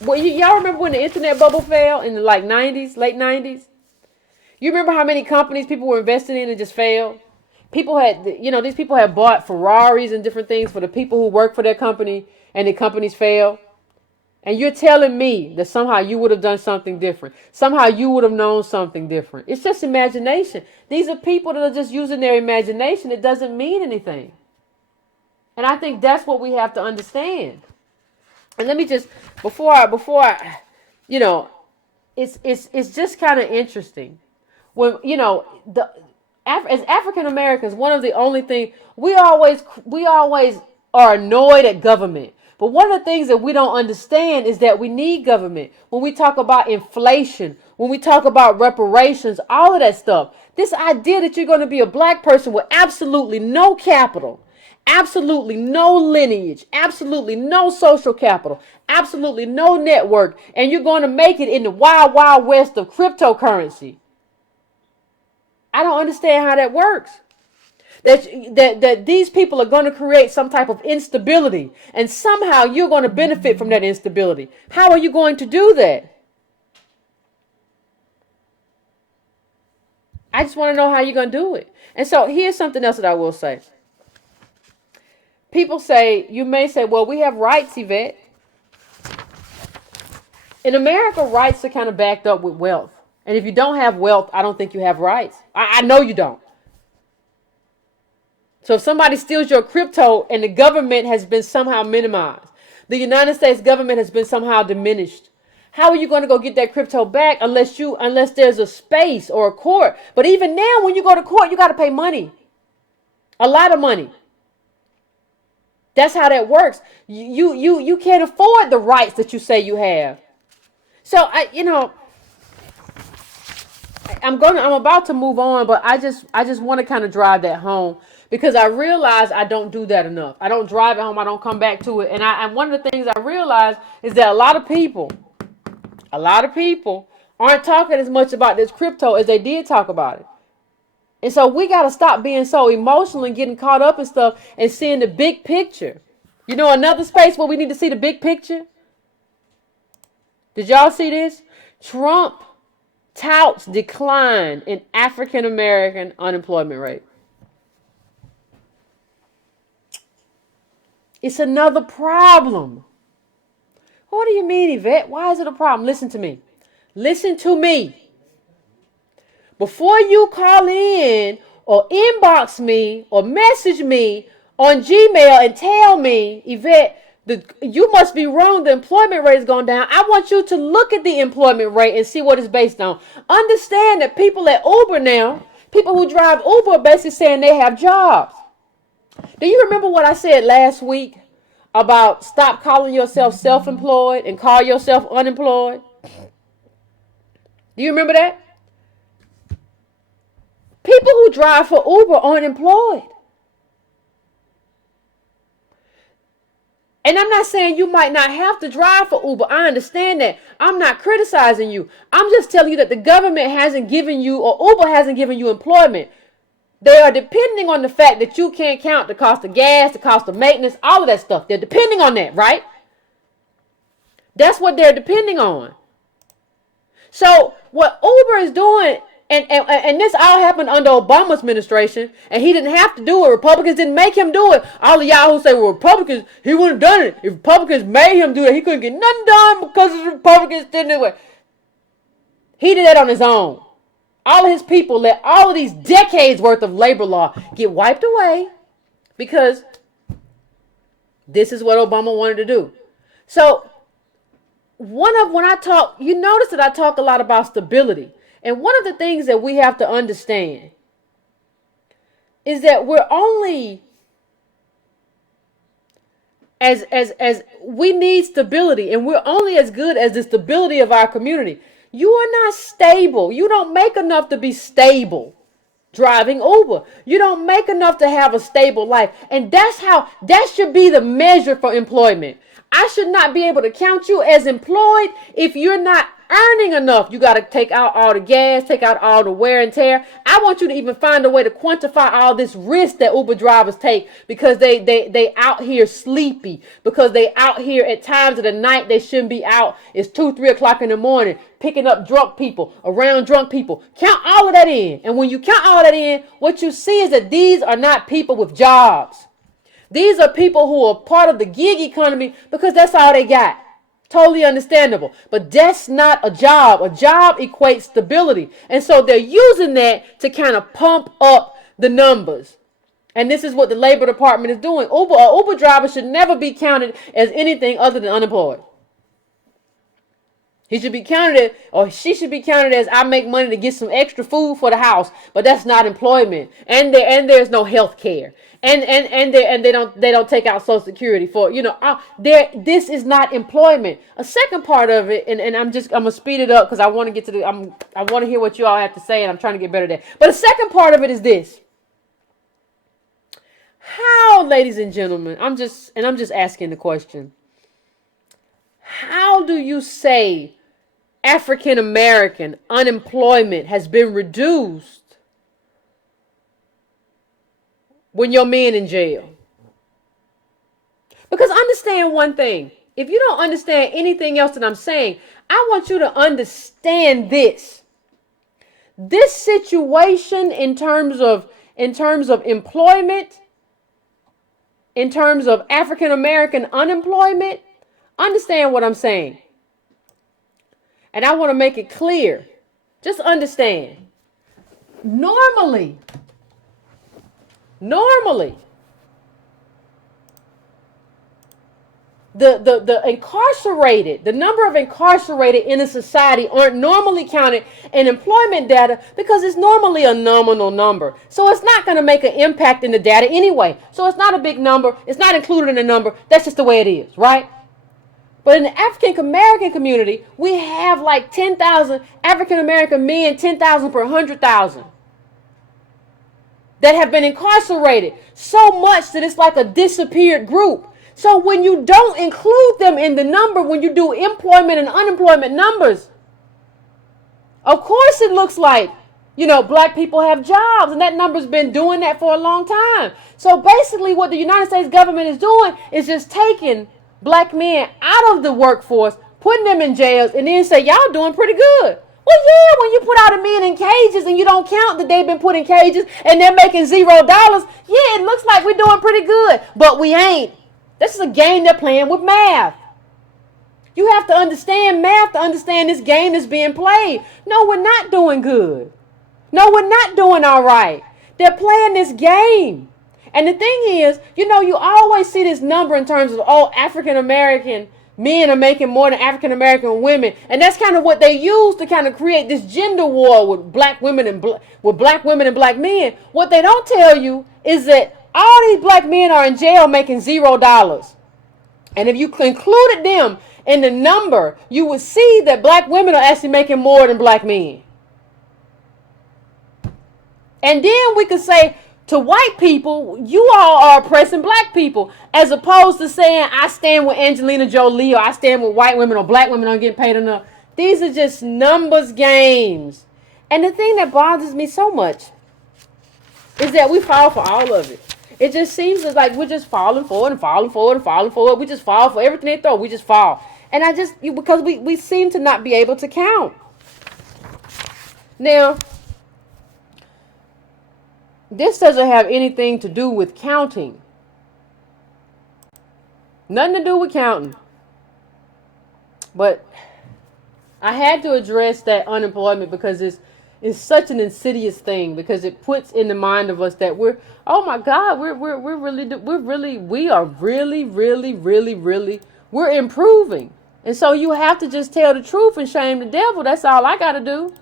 Well, y'all remember when the internet bubble fell in the late 90s? You remember how many companies people were investing in and just failed? These people had bought Ferraris and different things for the people who work for their company, and the companies failed. And you're telling me that somehow you would have done something different. Somehow you would have known something different. It's just imagination. These are people that are just using their imagination. It doesn't mean anything. And I think that's what we have to understand. And let me just, it's just kind of interesting. When, as African Americans, one of the only things we always are annoyed at government. But one of the things that we don't understand is that we need government. When we talk about inflation, when we talk about reparations, all of that stuff, this idea that you're going to be a black person with absolutely no capital, absolutely no lineage, absolutely no social capital, absolutely no network, and you're going to make it in the wild, wild west of cryptocurrency. I don't understand how that works. That these people are going to create some type of instability, and somehow you're going to benefit from that instability. How are you going to do that? I just want to know how you're going to do it. And so here's something else that I will say. People say, you may say, well, we have rights, Yvette. In America, rights are kind of backed up with wealth. And if you don't have wealth, I don't think you have rights. I know you don't. So if somebody steals your crypto and the government has been somehow minimized, the United States government has been somehow diminished, How are you going to go get that crypto back unless there's a space or a court? But even now, when you go to court, you got to pay money. A lot of money. That's how that works. You can't afford the rights that you say you have. So I'm about to move on, but I just want to kind of drive that home because I realize I don't do that enough. I don't drive it home. I don't come back to it. And one of the things I realize is that a lot of people aren't talking as much about this crypto as they did talk about it. And so we got to stop being so emotional and getting caught up in stuff and seeing the big picture. You know, another space where we need to see the big picture. Did y'all see this? Trump touts decline in African American unemployment rate. It's another problem. What do you mean, Yvette? Why is it a problem? Listen to me. Listen to me. Before you call in or inbox me or message me on Gmail and tell me, Yvette, you must be wrong. The employment rate is going down. I want you to look at the employment rate and see what it's based on. Understand that people at Uber now, people who drive Uber are basically saying they have jobs. Do you remember what I said last week about stop calling yourself self-employed and call yourself unemployed? Do you remember that? People who drive for Uber aren't employed. And I'm not saying you might not have to drive for Uber. I understand that. I'm not criticizing you. I'm just telling you that the government hasn't given you, or Uber hasn't given you employment. They are depending on the fact that you can't count the cost of gas, the cost of maintenance, all of that stuff. They're depending on that, right? That's what they're depending on. So what Uber is doing, and this all happened under Obama's administration, and he didn't have to do it. Republicans didn't make him do it. All of y'all who say, well, Republicans, he wouldn't have done it. If Republicans made him do it, he couldn't get nothing done because the Republicans didn't do it. He did that on his own. All of his people let all of these decades worth of labor law get wiped away because this is what Obama wanted to do. So when I talk, you notice that I talk a lot about stability. And one of the things that we have to understand is that we're only as we need stability, and we're only as good as the stability of our community. You are not stable. You don't make enough to be stable driving Uber. You don't make enough to have a stable life. And that should be the measure for employment. I should not be able to count you as employed if you're not earning enough. You got to take out all the gas, take out all the wear and tear. I want you to even find a way to quantify all this risk that Uber drivers take because they out here sleepy, because they out here at times of the night they shouldn't be out. It's 2-3 o'clock in the morning picking up drunk people, around drunk people. Count all of that in. And when you count all that in, what you see is that these are not people with jobs. These are people who are part of the gig economy because that's all they got. Totally understandable. But that's not a job. A job equates stability. And so they're using that to kind of pump up the numbers. And this is what the Labor Department is doing. Uber driver should never be counted as anything other than unemployed. He should be counted, or she should be counted as, I make money to get some extra food for the house, but that's not employment. And there's no health care. And they don't take out Social Security for, this is not employment. A second part of it, and I'm gonna speed it up because I want to get to I want to hear what you all have to say, and I'm trying to get better at that. But the second part of it is this. How, ladies and gentlemen, I'm just asking the question. How do you say African American unemployment has been reduced when your man in jail? Because understand one thing. If you don't understand anything else that I'm saying, I want you to understand this. This situation in terms of employment, in terms of African American unemployment, understand what I'm saying. And I want to make it clear. Just understand. Normally, the incarcerated, the number of incarcerated in a society aren't normally counted in employment data because it's normally a nominal number. So it's not going to make an impact in the data anyway. So it's not a big number. It's not included in the number. That's just the way it is, right? But in the African American community, we have like 10,000 African American men, 10,000 per 100,000 that have been incarcerated, so much that it's like a disappeared group. So when you don't include them in the number, when you do employment and unemployment numbers, of course it looks like, black people have jobs, and that number's been doing that for a long time. So basically what the United States government is doing is just taking black men out of the workforce, putting them in jails, and then say, y'all doing pretty good. Well, yeah, when you put all the men in cages and you don't count that they've been put in cages and they're making $0, yeah, it looks like we're doing pretty good, but we ain't. This is a game they're playing with math. You have to understand math to understand this game that's being played. No, we're not doing good. No, we're not doing all right. They're playing this game. And the thing is, you always see this number in terms of, African American men are making more than African American women. And that's kind of what they use to kind of create this gender war with black women and black men. What they don't tell you is that all these black men are in jail making $0. And if you included them in the number, you would see that black women are actually making more than black men. And then we could say to white people, you all are oppressing black people, as opposed to saying, I stand with Angelina Jolie, or I stand with white women, or black women aren't getting paid enough. These are just numbers games. And the thing that bothers me so much is that we fall for all of it. It just seems like we're just falling forward and falling forward and falling forward. We just fall for everything they throw. We just fall. And because we seem to not be able to count. Now, this doesn't have anything to do with counting. Nothing to do with counting. But I had to address that unemployment because it's such an insidious thing, because it puts in the mind of us that we are improving. And so you have to just tell the truth and shame the devil. That's all I got to do.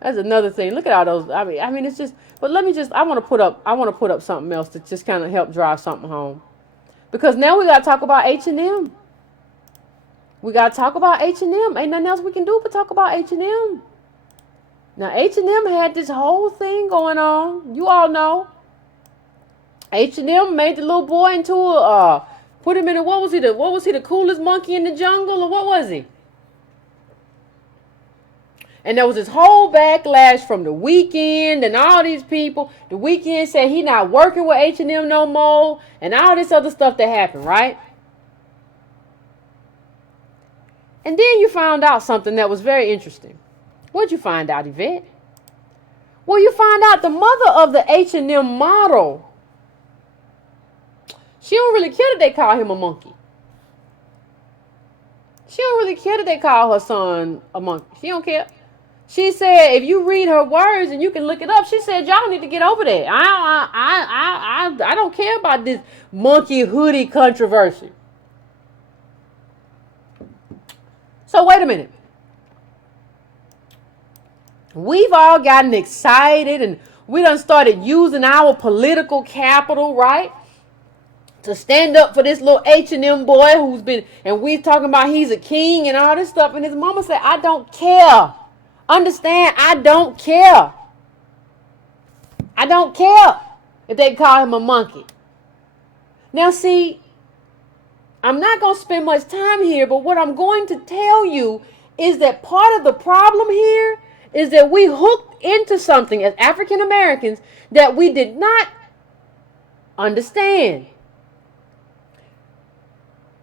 That's another thing. Look at all those. I mean, it's just, but I want to put up something else to just kind of help drive something home. Because now we got to talk about H&M. We got to talk about H&M. Ain't nothing else we can do but talk about H&M. Now, H&M had this whole thing going on. You all know. H&M made the little boy into put him in what was he, the coolest monkey in the jungle, or what was he? And there was this whole backlash from The Weeknd and all these people. The Weeknd said he not working with H&M no more, and all this other stuff that happened, right? And then you found out something that was very interesting. What'd you find out, Yvette? Well, you find out the mother of the H&M model, she don't really care that they call him a monkey. She don't really care that they call her son a monkey. She don't care. She said, if you read her words and you can look it up, she said, y'all need to get over that. I don't care about this monkey hoodie controversy. So wait a minute. We've all gotten excited and we done started using our political capital, right? To stand up for this little H&M boy who's been, and we talking about he's a king and all this stuff. And his mama said, I don't care. Understand, I don't care. I don't care if they call him a monkey. Now see, I'm not going to spend much time here, but what I'm going to tell you is that part of the problem here is that we hooked into something as African Americans that we did not understand.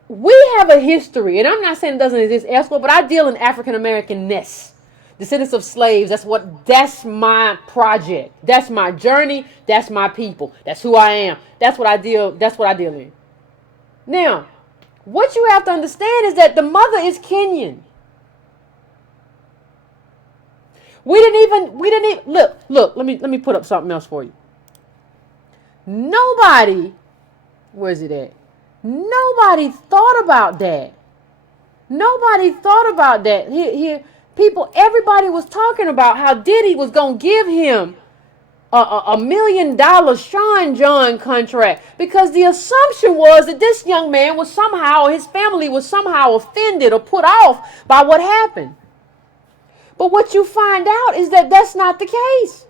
We have a history, and I'm not saying it doesn't exist elsewhere, but I deal in African Americanness. Descendants of slaves, that's my project. That's my journey. That's my people. That's who I am. That's what I deal in. Now, what you have to understand is that the mother is Kenyan. We didn't even look, let me put up something else for you. Nobody, where's it at? Nobody thought about that. Nobody thought about that. Here, people, everybody was talking about how Diddy was going to give him a $1 million Sean John contract, because the assumption was that this young man was somehow, his family was somehow offended or put off by what happened. But what you find out is that that's not the case.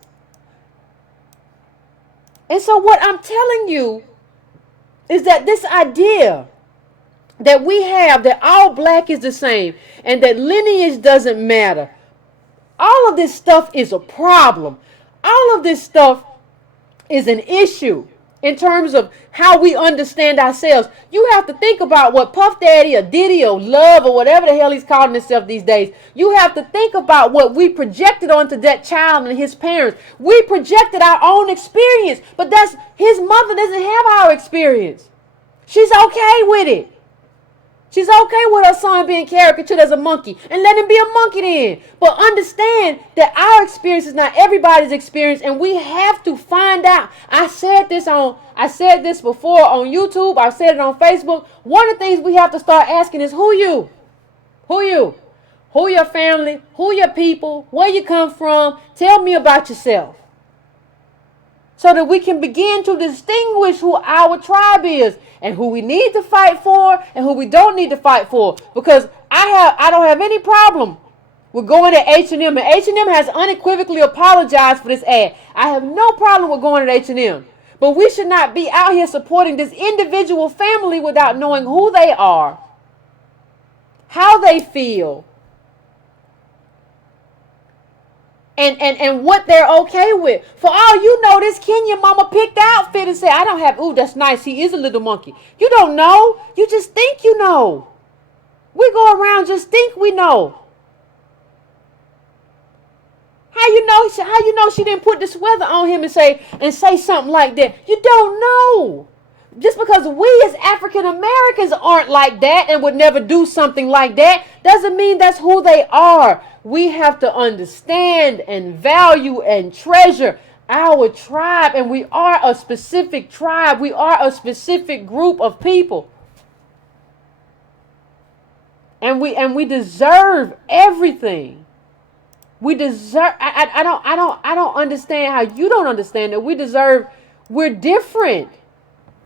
And so what I'm telling you is that this idea that we have that all black is the same and that lineage doesn't matter, all of this stuff is a problem. All of this stuff is an issue in terms of how we understand ourselves. You have to think about what Puff Daddy or Diddy or Love or whatever the hell he's calling himself these days. You have to think about what we projected onto that child and his parents. We projected our own experience, but that's his mother doesn't have our experience. She's okay with it. She's okay with her son being caricatured as a monkey, and let him be a monkey then. But understand that our experience is not everybody's experience, and we have to find out. I said this before on YouTube. I said it on Facebook. One of the things we have to start asking is who you? Who you? Who your family? Who your people? Where you come from? Tell me about yourself. So that we can begin to distinguish who our tribe is and who we need to fight for and who we don't need to fight for. Because I don't have any problem with going to H&M, and H&M has unequivocally apologized for this ad. I have no problem with going to H&M. But we should not be out here supporting this individual family without knowing who they are, how they feel, and what they're okay with. For all you know, this Kenya mama picked the outfit and said, I don't have, ooh, that's nice. He is a little monkey. You don't know. You just think you know. We go around just think we know. How you know she didn't put the sweater on him and say something like that? You don't know. Just because we as African Americans aren't like that and would never do something like that doesn't mean that's who they are. We have to understand and value and treasure our tribe, and we are a specific tribe. We are a specific group of people. And we deserve everything. We deserve I don't understand how you don't understand that we're different.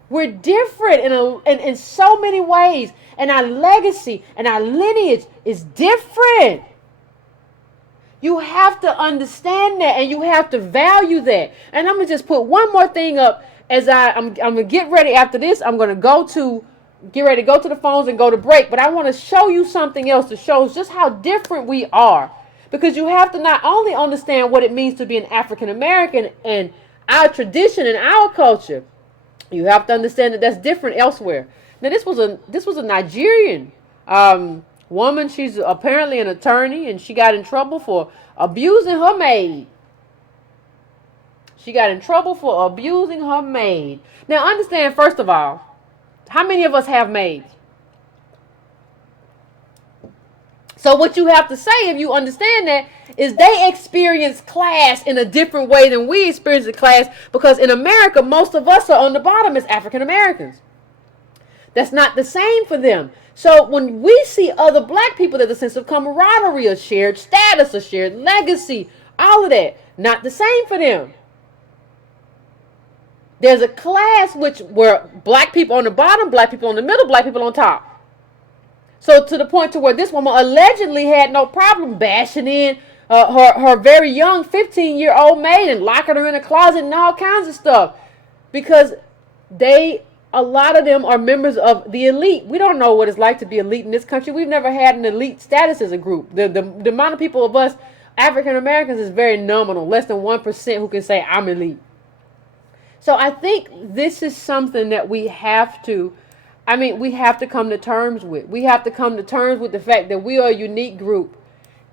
We're different in so many ways, and our legacy and our lineage is different. You have to understand that, and you have to value that. And I'm gonna just put one more thing up as I'm gonna get ready after this. I'm gonna get ready to go to the phones and go to break. But I want to show you something else that shows just how different we are, because you have to not only understand what it means to be an African American and our tradition and our culture. You have to understand that that's different elsewhere. Now, this was a Nigerian woman. She's apparently an attorney, and she got in trouble for abusing her maid. She got in trouble for abusing her maid. Now, understand, first of all, how many of us have maids? So what you have to say, if you understand that, is they experience class in a different way than we experience the class, because in America, most of us are on the bottom as African Americans. That's not the same for them. So when we see other black people, there's a sense of camaraderie, a shared status, a shared legacy, all of that. Not the same for them. There's a class where black people on the bottom, black people on the middle, black people on top. So to the point to where this woman allegedly had no problem bashing in her very young 15-year-old maid and locking her in a closet and all kinds of stuff, because a lot of them are members of the elite. We don't know what it's like to be elite in this country. We've never had an elite status as a group. The amount of people of us African Americans is very nominal, less than 1% who can say I'm elite. So I think this is something that we have to come to terms with. We have to come to terms with the fact that we are a unique group.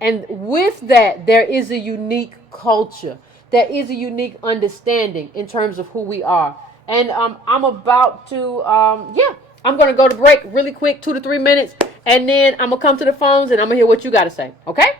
And with that, there is a unique culture. There is a unique understanding in terms of who we are. And I'm about to, I'm going to go to break really quick, 2 to 3 minutes. And then I'm going to come to the phones and I'm going to hear what you got to say. Okay?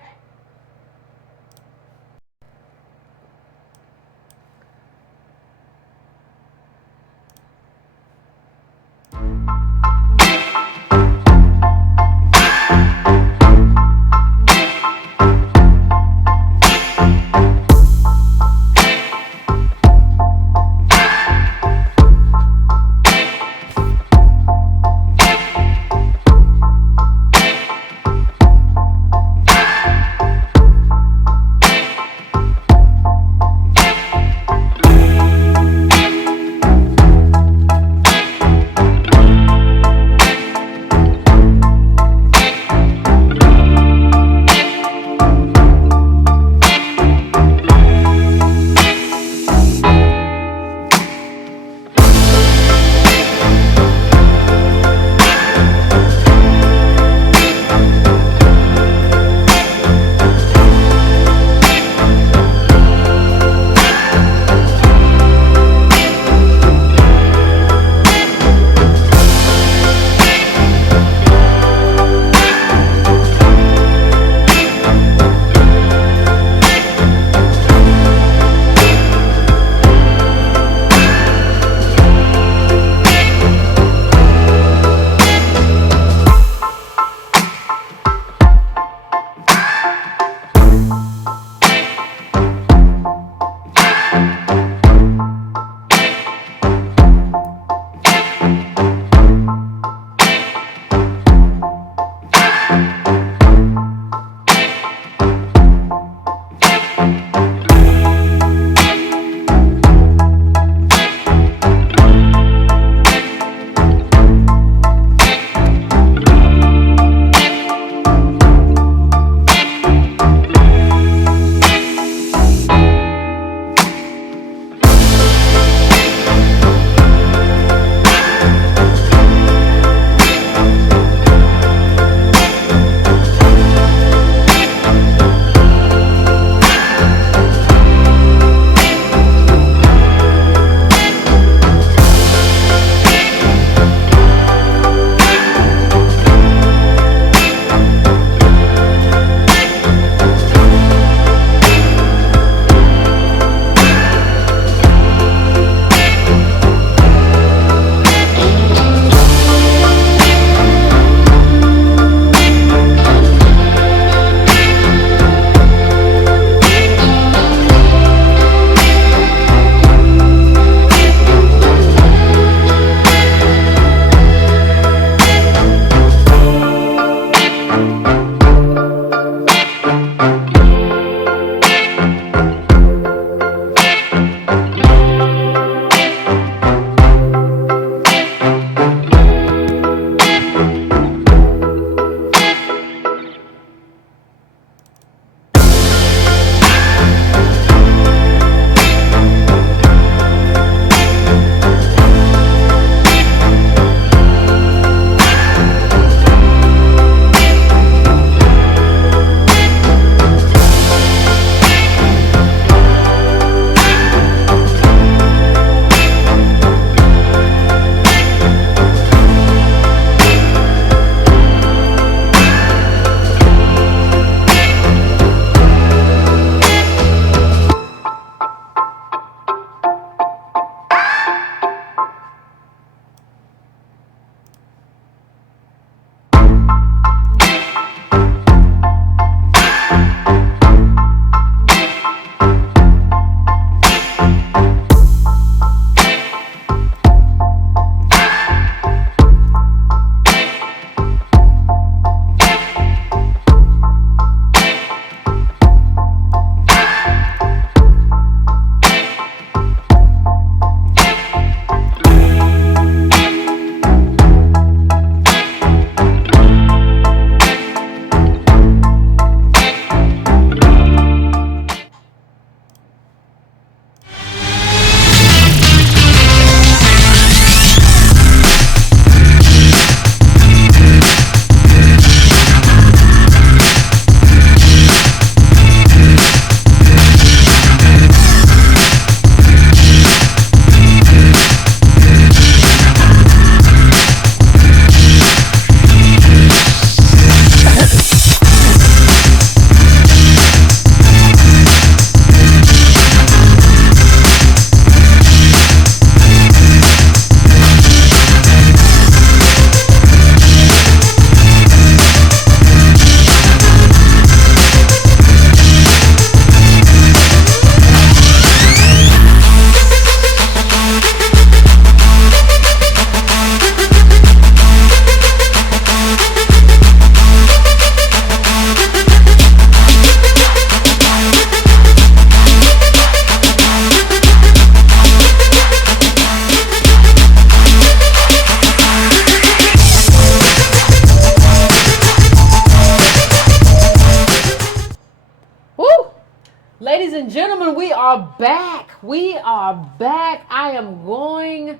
are back. We are back. I am going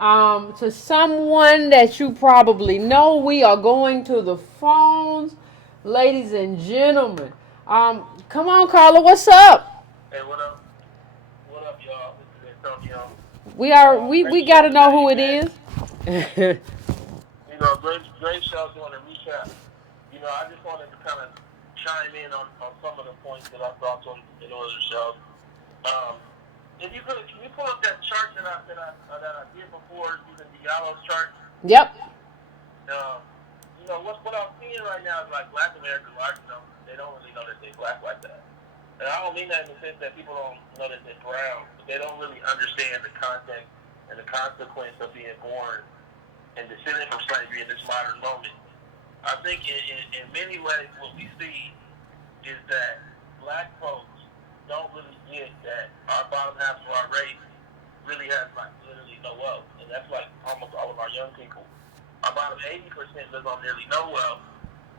to someone that you probably know. We are going to the phones, ladies and gentlemen. Come on, Carla. What's up? Hey, what up? What up, y'all? This is Antonio. We got to know who it is. Great show. Doing a recap. I just wanted to kind of chime in on some of the points that I thought in order to show. If you could, can you pull up that chart that I did before using Diallo's chart? Yep. What I'm seeing right now is like Black Americans, they don't really know that they're Black like that. And I don't mean that in the sense that people don't know that they're brown, but they don't really understand the context and the consequence of being born and descended from slavery in this modern moment. I think in many ways what we see is that Black folks don't really get that our bottom half of our race really has like literally no wealth, and that's like almost all of our young people. Our bottom 80% live on nearly no wealth,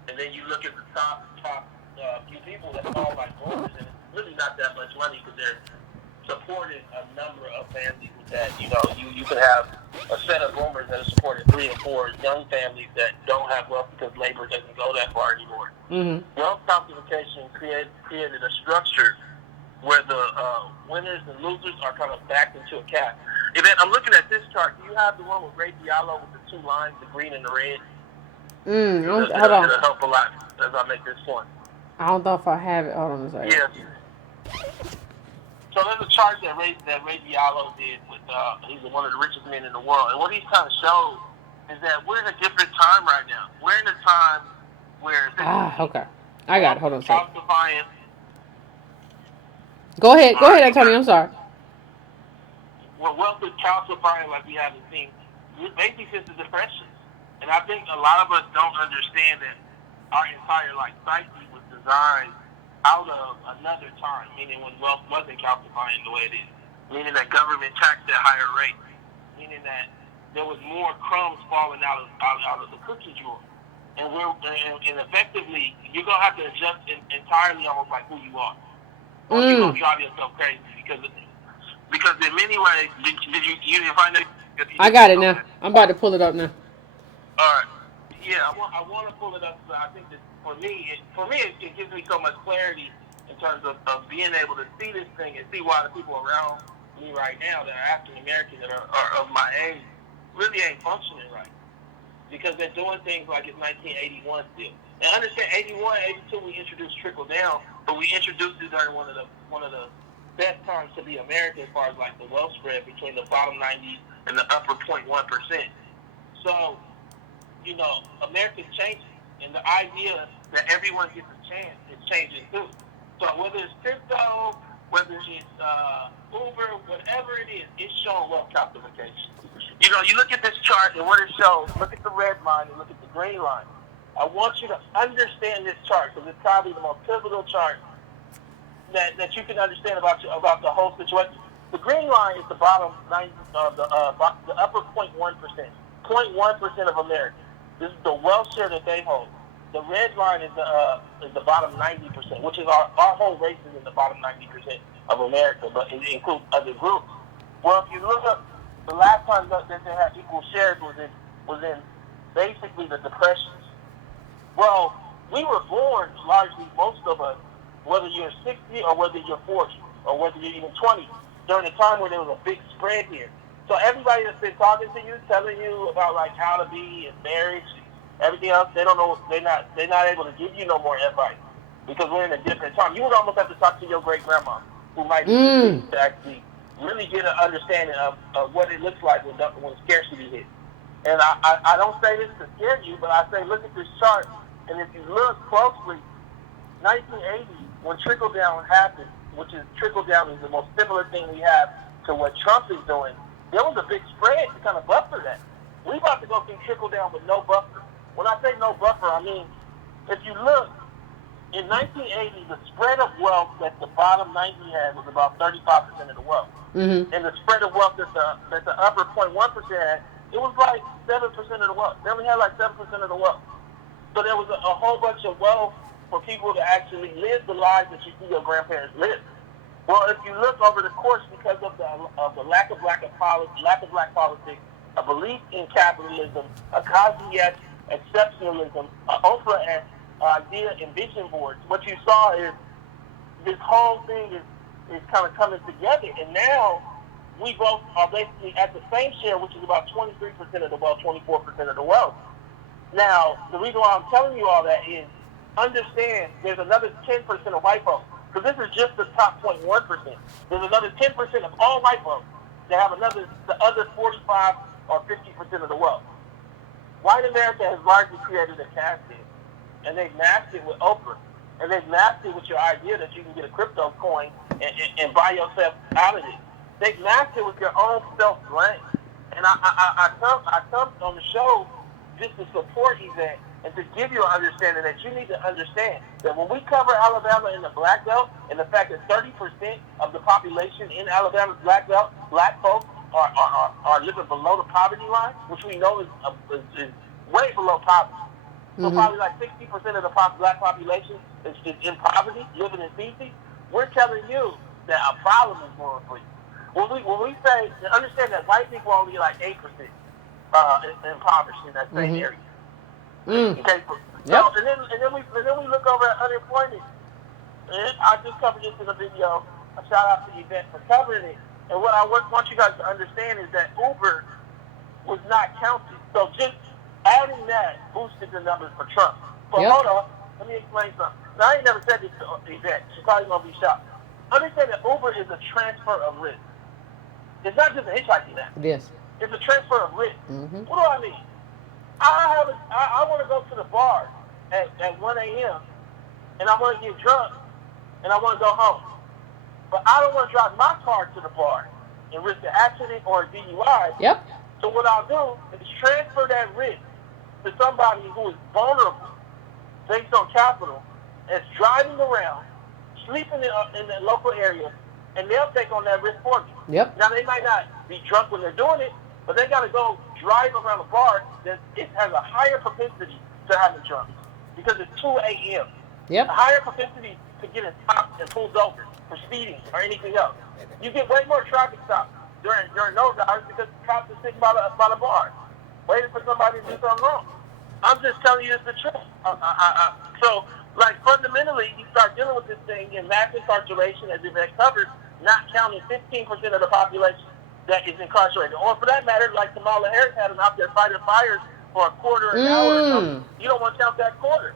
and then you look at the top few people that fall like boomers, and it's really not that much money because they're supporting a number of families with that. You could have a set of boomers that are supporting 3 or 4 young families that don't have wealth because labor doesn't go that far anymore. Mm-hmm. Wealth compensation created a structure where the winners and losers are kind of backed into a cap. Yvette, I'm looking at this chart. Do you have the one with Ray Diallo with the 2 lines, the green and the red? Hold on. It'll help a lot as I make this point. I don't know if I have it. Hold on a second. Yes. So there's a chart that Ray Diallo did with, he's one of the richest men in the world. And what he's trying to show is that we're in a different time right now. We're in a time where... okay. I got it. Hold on a second. Calcifying. Go ahead, Antonio. I'm sorry. Well, wealth is calcifying like we haven't seen. Basically since the Depression. And I think a lot of us don't understand that our entire psyche was designed out of another time, meaning when wealth wasn't calcifying the way it is, meaning that government taxed at higher rates, meaning that there was more crumbs falling out of the cookie drawer, and effectively you're gonna have to adjust entirely almost like who you are, or you're gonna drive yourself crazy because in many ways, did you find that? I got it now. I'm about to pull it up now. All right. Yeah, I want to pull it up. So I think that for me, it gives me so much clarity in terms of being able to see this thing and see why the people around me right now that are African American that are of my age really ain't functioning right, because they're doing things like it's 1981 still. And understand, 81, 82, we introduced trickle down, but we introduced it during one of the best times to be American as far as like the wealth spread between the bottom 90 and the upper 0.1%. So, America's changing, and the idea that everyone gets a chance is changing too. So whether it's crypto, whether it's Uber, whatever it is, it's showing wealth calcification. You look at this chart and what it shows, look at the red line and look at the green line. I want you to understand this chart because it's probably the most pivotal chart that you can understand about the whole situation. The green line is the bottom 90, the upper 0.1%. 0.1% of America. This is the wealth share that they hold. The red line is the bottom 90%, which is our whole race is in the bottom 90% of America, but it includes other groups. Well, if you look up, the last time that they had equal shares was in basically the Depressions. Well, we were born largely, most of us, whether you're 60 or whether you're 40 or whether you're even 20, during a time where there was a big spread here. So everybody that's been talking to you, telling you about like how to be in marriage, everything else, they don't know. They're not able to give you no more advice because we're in a different time. You would almost have to talk to your great grandma, who might be to actually really get an understanding of what it looks like when scarcity hits. And I don't say this to scare you, but I say look at this chart, and if you look closely, 1980 when trickle down happened, which is trickle down is the most similar thing we have to what Trump is doing. There was a big spread to kind of buffer that. We about to go through trickle down with no buffer. When I say no buffer, I mean, if you look, in 1980, the spread of wealth that the bottom 90 had was about 35% of the wealth. Mm-hmm. And the spread of wealth that the upper 0.1% had, it was like 7% of the wealth. They only had like 7% of the wealth. So there was a whole bunch of wealth for people to actually live the lives that you see your grandparents live. Well, if you look over the course, because of the lack of black politics, a belief in capitalism, a Kaziyek exceptionalism, Oprah idea and vision boards, what you saw is this whole thing is kind of coming together, and now we both are basically at the same share, which is about 23% of the wealth, 24% of the wealth. Now, the reason why I'm telling you all that is understand there's another 10% of white folks. Because this is just the top 0.1%. There's another 10% of all white folks that have the other 45 or 50% of the wealth. White America has largely created a caste system, and they've masked it with Oprah, and they've masked it with your idea that you can get a crypto coin and buy yourself out of it. They've masked it with your own self-blame. And I come on the show just to support Yvette and to give you an understanding that you need to understand that when we cover Alabama in the black belt, and the fact that 30% of the population in Alabama's black belt, black folks, are living below the poverty line, which we know is way below poverty. So probably like 60% of the black population is in poverty, living in feces. We're telling you that a problem is going for you. When we say, understand that white people only like 8% impoverished in that same area. Okay, so, and then we look over at unemployment. And I just covered this in a video. A shout out to Yvette for covering it. And what I want you guys to understand is that Uber was not counted. So just adding that boosted the numbers for Trump. But hold on, let me explain something. Now, I ain't never said this to Yvette. She's probably going to be shocked. Understand that Uber is a transfer of risk. It's not just a hitchhiking app. Yes. It's a transfer of risk. What do I mean? I want to go to the bar at 1 a.m. and I want to get drunk and I want to go home. But I don't want to drive my car to the bar and risk an accident or a DUI. Yep. So what I'll do is transfer that risk to somebody who is vulnerable based on capital, that's driving around, sleeping in the local area, and they'll take on that risk for me. Yep. Now, they might not be drunk when they're doing it, but they got to go drive around a bar that it has a higher propensity to having drunk because it's 2 a.m. Yep. A higher propensity to getting stopped and pulled over for speeding or anything else. You get way more traffic stops during those hours because the cops are sitting by the bar waiting for somebody to do something wrong. I'm just telling you it's the truth. So, like, fundamentally, you start dealing with this thing in mass incarceration, as Yvette covered, not counting 15% of the population that is incarcerated. Or for that matter, like Kamala Harris had them out there fighting fires for a quarter an hour or something. You don't want to count that quarter.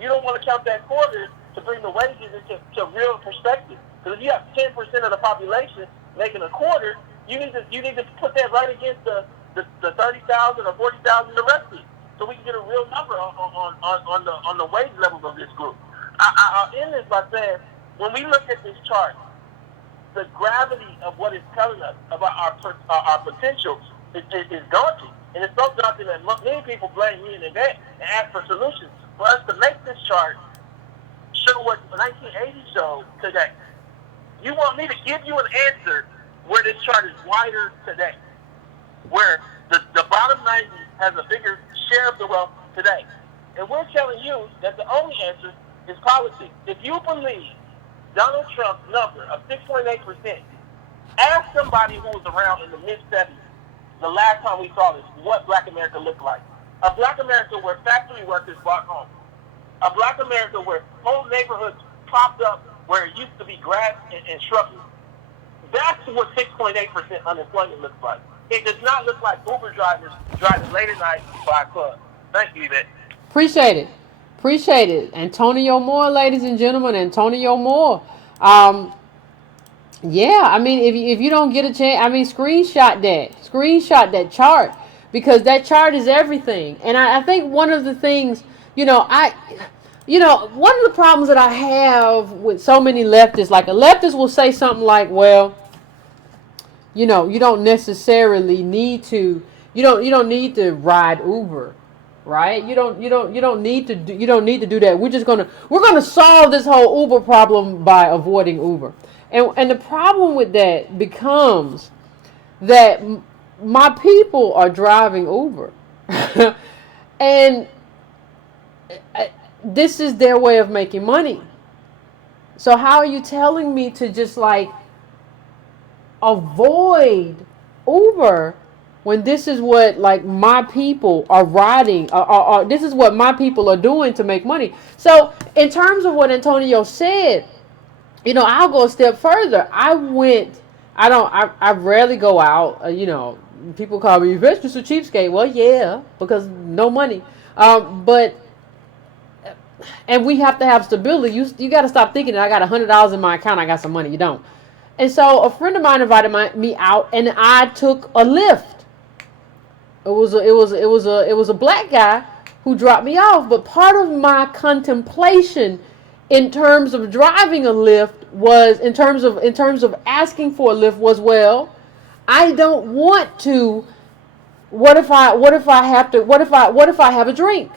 You don't want to count that quarter to bring the wages into real perspective. Because if you have 10% of the population making a quarter, you need to put that right against the 30,000 or 40,000 the rest of it, so we can get a real number on the wage levels of this group. I'll end this by saying, when we look at this chart, the gravity of what it's telling us about our potential is daunting. And it's so daunting that many people blame me and Yvette and ask for solutions. For us to make this chart show what the 1980s showed today. You want me to give you an answer where this chart is wider today, where the bottom 90 has a bigger share of the wealth today. And we're telling you that the only answer is politics. If you believe Donald Trump's number of 6.8%, ask somebody who was around in the mid-70s, the last time we saw this, what Black America looked like. A Black America where factory workers bought homes. A Black America where whole neighborhoods popped up where it used to be grass and shrubbery. That's what 6.8% unemployment looks like. It does not look like Uber drivers driving late at night by a club. Thank you, Yvette. Appreciate it. Appreciate it. Antonio Moore, ladies and gentlemen, Antonio Moore. Yeah, I mean, if you don't get a chance, I mean, screenshot that chart, because that chart is everything. And I think one of the things, one of the problems that I have with so many leftists, like a leftist will say something like, well, you don't necessarily need to, you don't need to ride Uber, right? You don't need to do that. We're gonna solve this whole Uber problem by avoiding Uber. And the problem with that becomes that my people are driving Uber. And this is their way of making money. So how are you telling me to just like avoid Uber when this is what like my people are riding, or this is what my people are doing to make money? So in terms of what Antonio said, you know, I'll go a step further. I rarely go out. You know, people call me Yvette, just a cheapskate. Well, yeah, because no money. But and we have to have stability. You got to stop thinking that I got $100 in my account, I got some money. You don't. And so a friend of mine invited me out, and I took a Lyft. It was a black guy who dropped me off. But part of my contemplation in terms of driving a Lyft was in terms of asking for a Lyft was, well, I don't want to. What if I have a drink?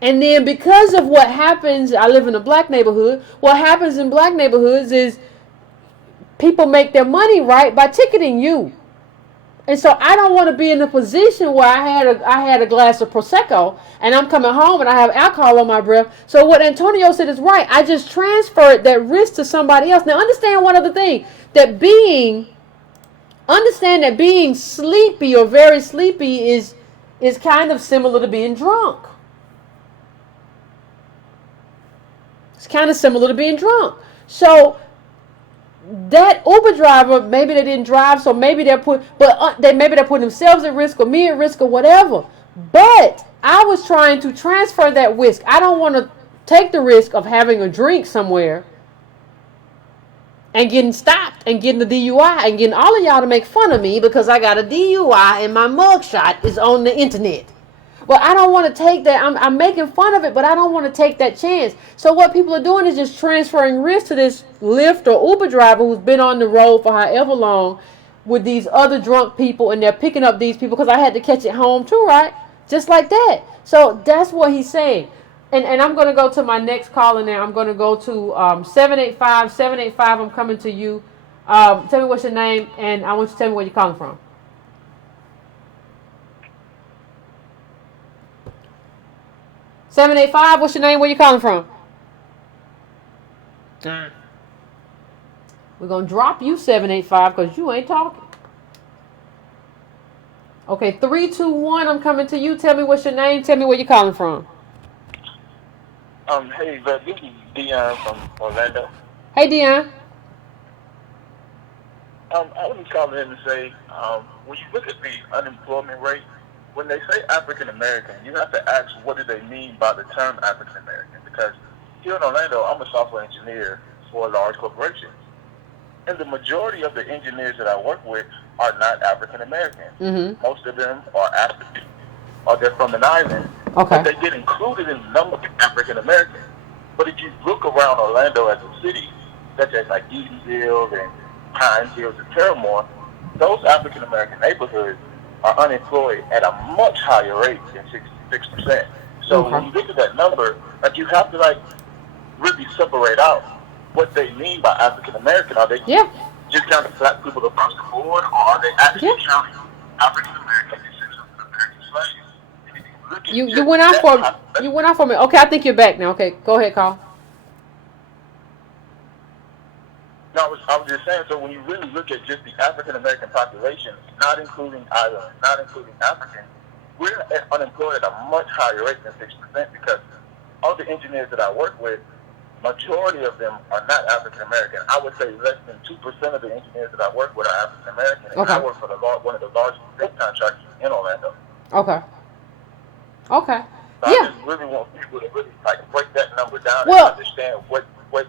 And then because of what happens, I live in a black neighborhood. What happens in black neighborhoods is people make their money right by ticketing you. And so I don't want to be in a position where I had a glass of Prosecco and I'm coming home and I have alcohol on my breath. So what Antonio said is right. I just transferred that risk to somebody else. Now understand one other thing, understand that being sleepy or very sleepy is kind of similar to being drunk. It's kind of similar to being drunk. So that Uber driver, maybe they didn't drive, so maybe they're putting themselves at risk or me at risk or whatever. But I was trying to transfer that risk. I don't want to take the risk of having a drink somewhere and getting stopped and getting the DUI and getting all of y'all to make fun of me because I got a DUI and my mugshot is on the internet. Well, I don't want to take that. I'm making fun of it, but I don't want to take that chance. So what people are doing is just transferring risk to this Lyft or Uber driver who's been on the road for however long with these other drunk people, and they're picking up these people because I had to catch it home too, right? Just like that. So that's what he's saying. And I'm going to go to my next caller now. I'm going to go to 785. 785, I'm coming to you. Tell me what's your name, and I want you to tell me where you're calling from. 785, what's your name? Where you calling from? We're going to drop you, 785, because you ain't talking. Okay, 321, I'm coming to you. Tell me what's your name. Tell me where you calling from. Hey, Yvette, this is Dion from Orlando. Hey, Dion. I was just calling in to say, when you look at the unemployment rate, when they say African American, you have to ask what do they mean by the term African American, because here in Orlando, I'm a software engineer for a large corporation, and the majority of the engineers that I work with are not African American. Mm-hmm. Most of them are African, or they're from an island. Okay. But they get included in the number of African American. But if you look around Orlando as a city, such as like Edenville and Pine Hills and Terramore, those African American neighborhoods are unemployed at a much higher rate than 66%. So when you look at that number, like you have to like really separate out what they mean by African American. Are they just counting black people across the board, or are they actually counting African American descendants of American slaves? You went out for me. Okay, I think you're back now. Okay, go ahead, Carl. No, I was just saying, so when you really look at just the African-American population, not including islands, not including Africans, we're unemployed at a much higher rate than 6% because all the engineers that I work with, majority of them are not African-American. I would say less than 2% of the engineers that I work with are African-American, and I work for one of the largest state contractors in Orlando. Okay. So I just really want people to really like break that number down and understand what is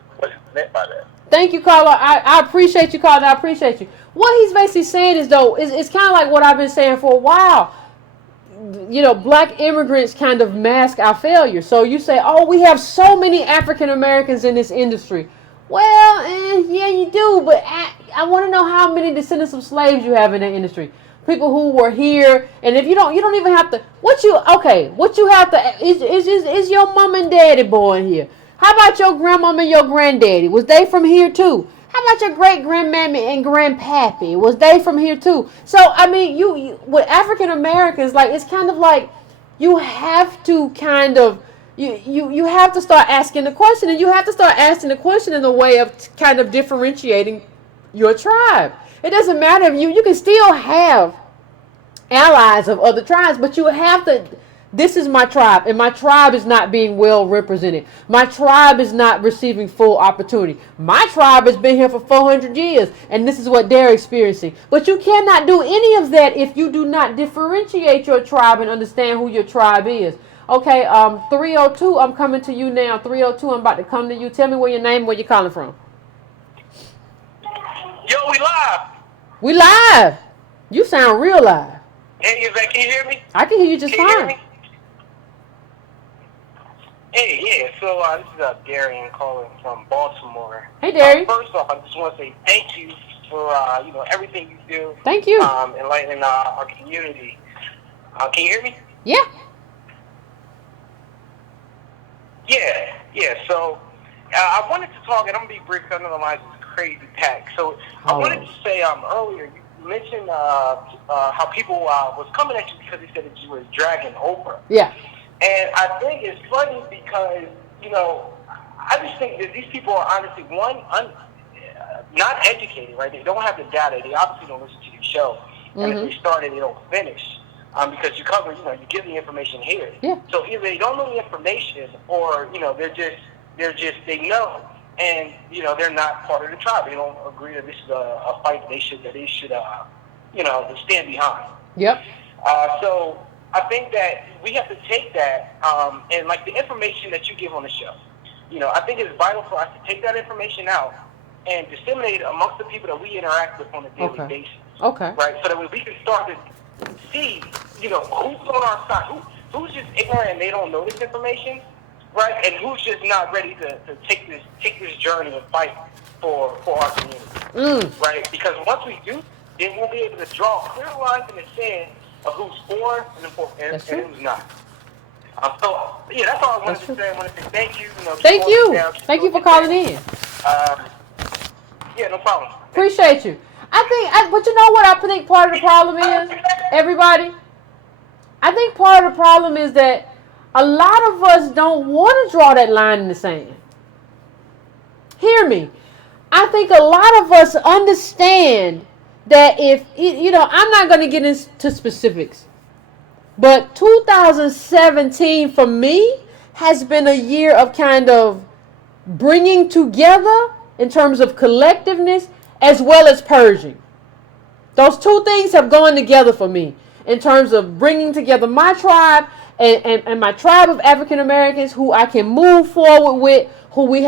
meant by that. Thank you, caller. I appreciate you, caller. I appreciate you. What he's basically saying is, though, it's kind of like what I've been saying for a while. You know, black immigrants kind of mask our failure. So you say, oh, we have so many African Americans in this industry. Well, yeah, you do. But I want to know how many descendants of slaves you have in that industry. People who were here, and if you don't even have to. What you have to is your mom and daddy born here? How about your grandmama and your granddaddy? Was they from here too? How about your great grandmammy and grandpappy? Was they from here too? So I mean, you with African Americans, like it's kind of like you have to kind of You have to start asking the question, and you have to start asking the question in a way of kind of differentiating your tribe. It doesn't matter if you can still have allies of other tribes, but you have to. This is my tribe, and my tribe is not being well represented. My tribe is not receiving full opportunity. My tribe has been here for 400 years, and this is what they're experiencing. But you cannot do any of that if you do not differentiate your tribe and understand who your tribe is. Okay, 302, I'm coming to you now. 302, I'm about to come to you. Tell me your name, where you're calling from. Yo, we live. We live. You sound real live. Hey, Yvette, can you hear me? I can hear you just fine. Hey, yeah, so this is Darian calling from Baltimore. Hey, Darian. First off, I just want to say thank you for everything you do. Thank you. Enlightening our community. Can you hear me? Yeah. Yeah. So I wanted to talk, and I'm gonna be brief. I know the lines is crazy packed. So I wanted to say earlier you mentioned how people was coming at you because they said that you were dragging Oprah. Yeah. And I think it's funny because, I just think that these people are honestly, not educated, right? They don't have the data. They obviously don't listen to your show. And if they start it, they don't finish. Because you cover, you give the information here. Yeah. So either they don't know the information or, they know. And, they're not part of the tribe. They don't agree that this is a fight they should stand behind. Yep. So I think that we have to take that and like the information that you give on the show. I think it's vital for us to take that information out and disseminate it amongst the people that we interact with on a daily basis. Okay. Right? So that we can start to see, who's on our side, who's just ignorant and they don't know this information, right? And who's just not ready to take this journey and fight for our community. Right? Because once we do, then we'll be able to draw clear lines in the sand of who's for and who's not. So, yeah, that's all I wanted to say. I want to say thank you. Thank you for calling in. Yeah, no problem. Appreciate you. But you know what I think part of the problem is, everybody? I think part of the problem is that a lot of us don't want to draw that line in the sand. Hear me. I think a lot of us understand that if, I'm not going to get into specifics, but 2017 for me has been a year of kind of bringing together in terms of collectiveness as well as purging. Those two things have gone together for me in terms of bringing together my tribe and my tribe of African Americans who I can move forward with, who we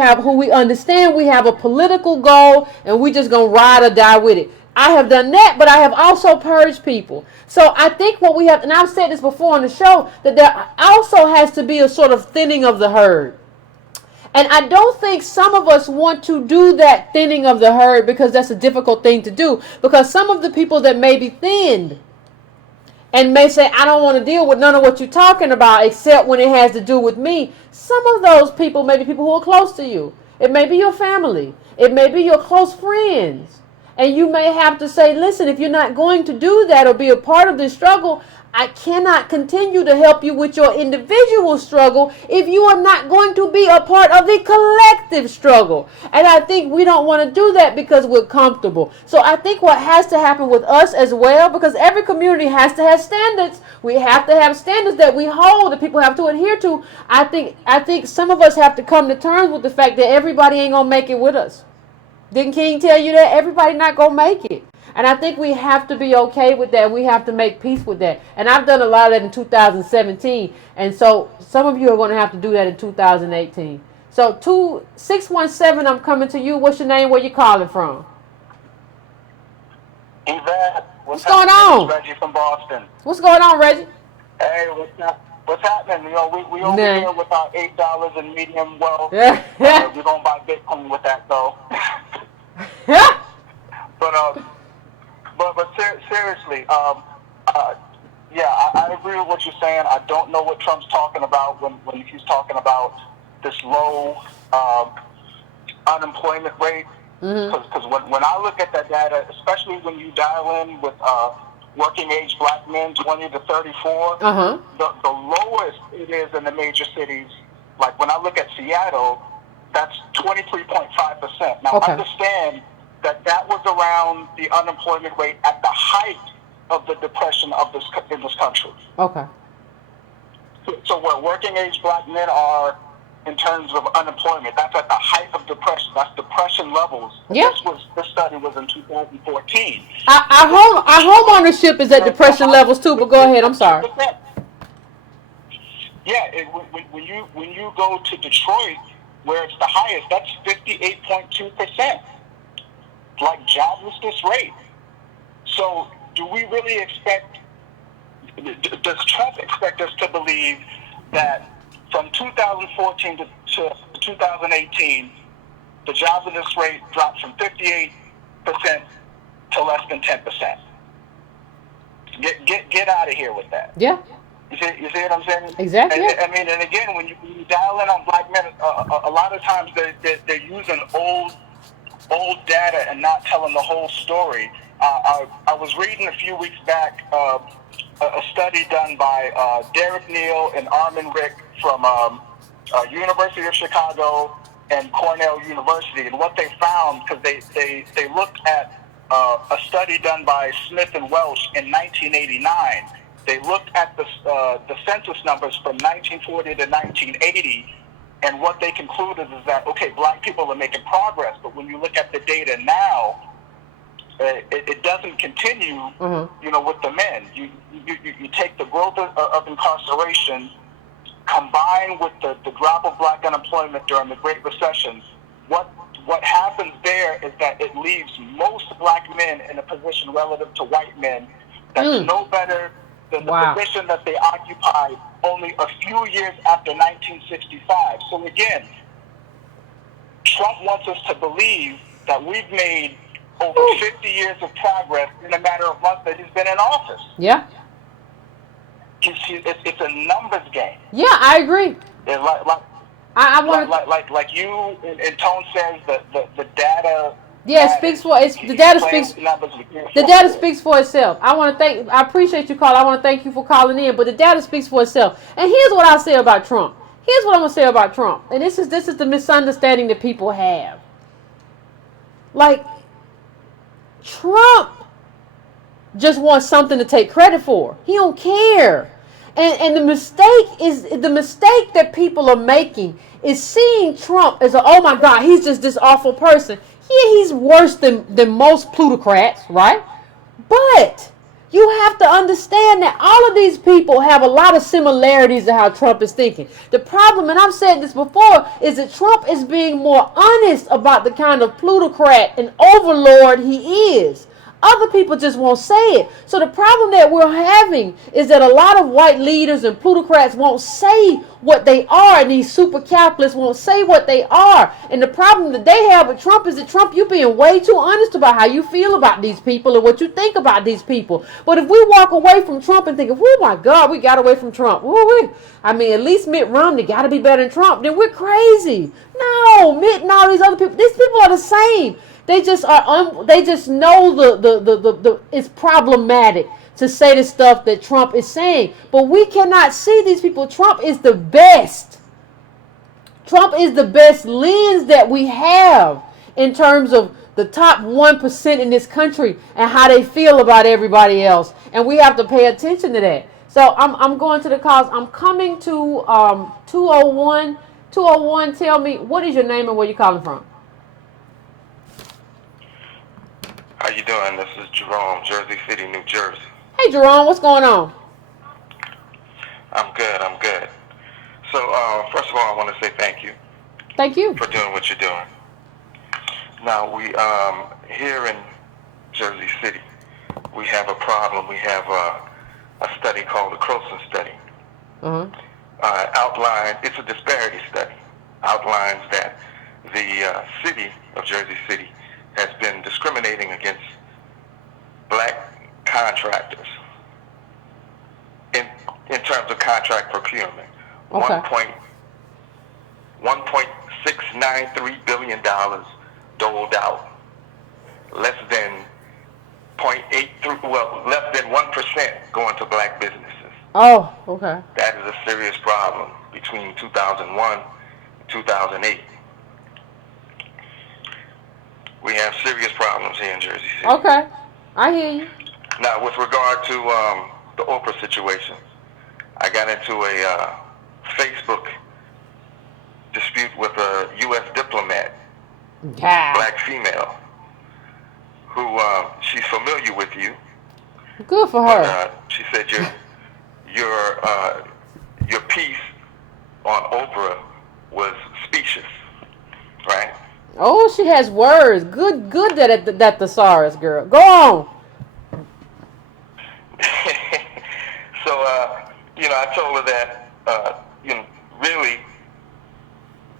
understand we have a political goal and we just gonna ride or die with it. I have done that, but I have also purged people. So I think what we have, and I've said this before on the show, that there also has to be a sort of thinning of the herd. And I don't think some of us want to do that thinning of the herd because that's a difficult thing to do. Because some of the people that may be thinned and may say, I don't want to deal with none of what you're talking about except when it has to do with me. Some of those people may be people who are close to you. It may be your family. It may be your close friends. And you may have to say, listen, if you're not going to do that or be a part of this struggle, I cannot continue to help you with your individual struggle if you are not going to be a part of the collective struggle. And I think we don't want to do that because we're comfortable. So I think what has to happen with us as well, because every community has to have standards. We have to have standards that we hold, that people have to adhere to. I think some of us have to come to terms with the fact that everybody ain't going to make it with us. Didn't King tell you that? Everybody not going to make it. And I think we have to be okay with that. We have to make peace with that. And I've done a lot of that in 2017. And so some of you are going to have to do that in 2018. So 617, I'm coming to you. What's your name? Where you calling from? Yvette. What's going on? Reggie from Boston. What's going on, Reggie? Hey, what's happening? We over here with our $8 in medium wealth. Yeah. We're going to buy Bitcoin with that, though. But seriously, I agree with what you're saying. I don't know what Trump's talking about when he's talking about this low unemployment rate. Because when I look at that data, especially when you dial in with working age black men, 20 to 34, the lowest it is in the major cities Like when I look at Seattle, that's 23.5%. Now, understand that was around the unemployment rate at the height of the depression in this country. Okay. So where working age black men are in terms of unemployment, that's at the height of depression. That's depression levels. Yeah. This study was in 2014. Our home ownership is at depression levels too. But go ahead. I'm sorry. Yeah. When you go to Detroit, where it's the highest, that's 58.2%. Like joblessness rate. So do we really expect? Does Trump expect us to believe that from 2014 to 2018, the joblessness rate dropped from 58% to less than 10%? Get out of here with that. Yeah. You see what I'm saying? Exactly. And again, when you dial in on black men, a lot of times they're using old data and not telling the whole story. I was reading a few weeks back a study done by Derek Neal and Armin Rick from University of Chicago and Cornell University, and what they found, because they looked at a study done by Smith and Welsh in 1989. They looked at the census numbers from 1940 to 1980. And what they concluded is that, okay, black people are making progress, but when you look at the data now, it doesn't continue, with the men. You take the growth of incarceration combined with the drop of black unemployment during the Great Recession. What happens there is that it leaves most black men in a position relative to white men that's no better than the position that they occupied only a few years after 1965. So again, Trump wants us to believe that we've made over 50 years of progress in a matter of months that he's been in office. Yeah. It's a numbers game. Yeah, I agree. I want like you and Tone says the data. Yeah, speaks for it's the data speaks. The data speaks for itself. I appreciate you, Carl. I want to thank you for calling in, but the data speaks for itself. And here's what I'll say about Trump. Here's what I'm gonna say about Trump. And this is the misunderstanding that people have. Like, Trump just wants something to take credit for. He don't care. And the mistake that people are making is seeing Trump as oh my God, he's just this awful person. Yeah, he's worse than most plutocrats, right? But you have to understand that all of these people have a lot of similarities to how Trump is thinking. The problem, and I've said this before, is that Trump is being more honest about the kind of plutocrat and overlord he is. Other people just won't say it. So the problem that we're having is that a lot of white leaders and plutocrats won't say what they are, and these super capitalists won't say what they are. And the problem that they have with Trump is that Trump, you're being way too honest about how you feel about these people and what you think about these people. But if we walk away from Trump and think, oh my God, we got away from Trump. I mean, at least Mitt Romney got to be better than Trump. Then we're crazy. No, Mitt and all these other people, these people are the same. They just are. They just know the it's problematic to say the stuff that Trump is saying. But we cannot see these people. Trump is the best. Trump is the best lens that we have in terms of the top 1% in this country and how they feel about everybody else. And we have to pay attention to that. So I'm going to the calls. I'm coming to 201. 201. Tell me, what is your name and where you calling from? How you doing? This is Jerome, Jersey City, New Jersey. Hey, Jerome, what's going on? I'm good. So, first of all, I want to say thank you. Thank you. For doing what you're doing. Now, we, here in Jersey City, we have a problem. We have a study called the Croson Study. Outlined, it's a disparity study, outlines that the city of Jersey City has been discriminating against black contractors in terms of contract procurement. Okay. $1.693 billion doled out. Less than 1% going to black businesses. Oh, okay. That is a serious problem between 2001 and 2008. We have serious problems here in Jersey City. Okay, I hear you. Now, with regard to the Oprah situation, I got into a Facebook dispute with a U.S. diplomat, black female, who she's familiar with you. Good for her. But, she said your piece on Oprah was specious, right? Oh, she has words. Good that thesaurus, girl. Go on. So, I told her that, really,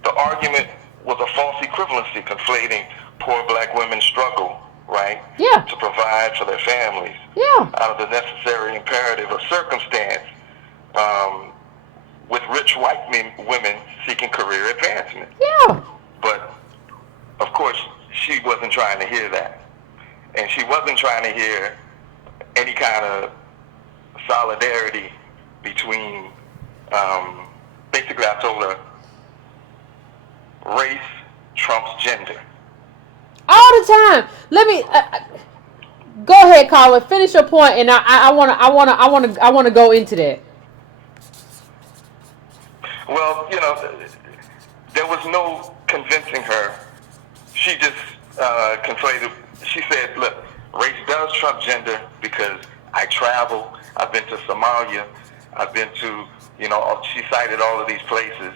the argument was a false equivalency, conflating poor black women's struggle, right? Yeah. To provide for their families. Yeah. Out of the necessary imperative of circumstance, with rich white women seeking career advancement. Yeah. But, of course, she wasn't trying to hear that. And she wasn't trying to hear any kind of solidarity between, basically I told her, race trumps gender. All the time. Let me go ahead, caller. Finish your point, and I wanna go into that. Well, there was no convincing her. She just conflated. She said, "Look, race does trump gender because I travel. I've been to Somalia. I've been to, she cited all of these places,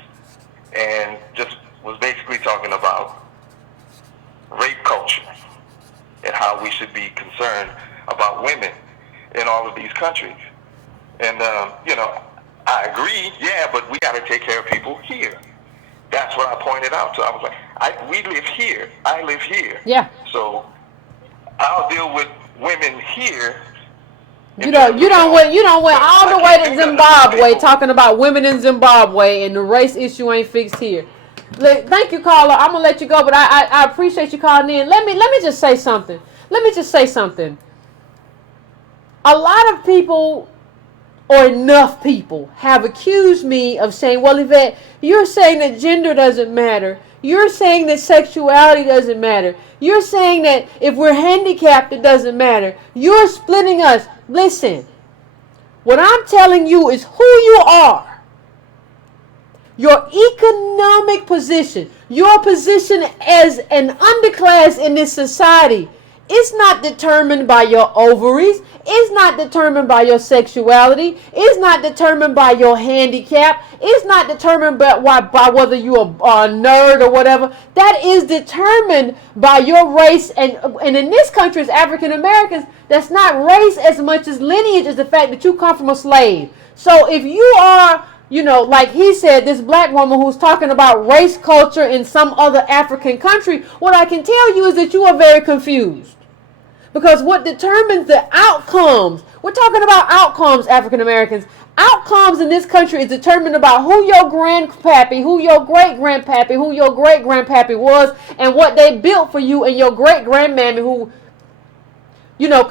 and just was basically talking about rape culture and how we should be concerned about women in all of these countries." And, I agree, yeah, but we got to take care of people here. That's what I pointed out. So I was like, we live here. I live here. Yeah. So I'll deal with women here. You don't went all the way to Zimbabwe talking about women in Zimbabwe and the race issue ain't fixed here. Thank you, caller. I'm gonna let you go, but I appreciate you calling in. Let me just say something. A lot of people, or enough people, have accused me of saying, well, Yvette, you're saying that gender doesn't matter. You're saying that sexuality doesn't matter. You're saying that if we're handicapped, it doesn't matter. You're splitting us. Listen, what I'm telling you is who you are. Your economic position, your position as an underclass in this society, it's not determined by your ovaries. It's not determined by your sexuality. It's not determined by your handicap. It's not determined by whether you are a nerd or whatever. That is determined by your race. And in this country, as African Americans, that's not race as much as lineage, is the fact that you come from a slave. So if you are, like he said, this black woman who's talking about race culture in some other African country, what I can tell you is that you are very confused. Because what determines the outcomes, we're talking about outcomes, African Americans. Outcomes in this country is determined about who your grandpappy, who your great-grandpappy, who your great-grandpappy was, and what they built for you, and your great-grandmammy who,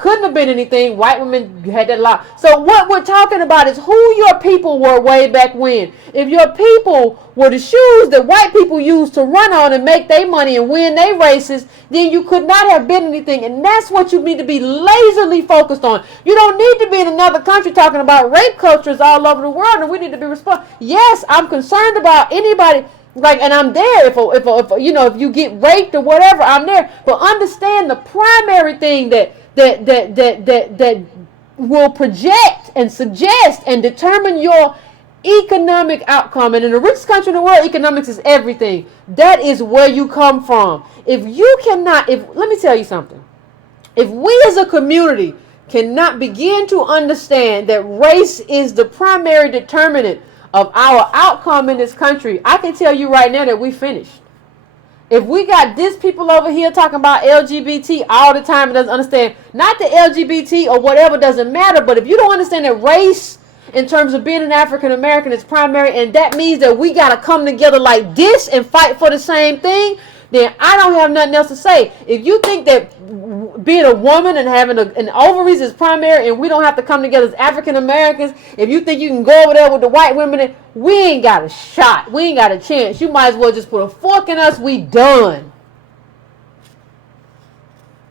couldn't have been anything. White women had that lot. So what we're talking about is who your people were way back when. If your people were the shoes that white people used to run on and make their money and win their races, then you could not have been anything. And that's what you need to be laserly focused on. You don't need to be in another country talking about rape cultures all over the world, and we need to be responsible. Yes, I'm concerned about anybody. And I'm there if you get raped or whatever, I'm there. But understand the primary thing that will project and suggest and determine your economic outcome. And in the richest country in the world, economics is everything. That is where you come from. Let me tell you something. If we as a community cannot begin to understand that race is the primary determinant of our outcome in this country, I can tell you right now that we finished. If we got this people over here talking about LGBT all the time and doesn't understand, not the LGBT or whatever doesn't matter, but if you don't understand that race in terms of being an African American is primary, and that means that we got to come together like this and fight for the same thing, then I don't have nothing else to say. If you think that being a woman and having an ovaries is primary and we don't have to come together as African Americans, if you think you can go over there with the white women, we ain't got a shot. We ain't got a chance. You might as well just put a fork in us. We done.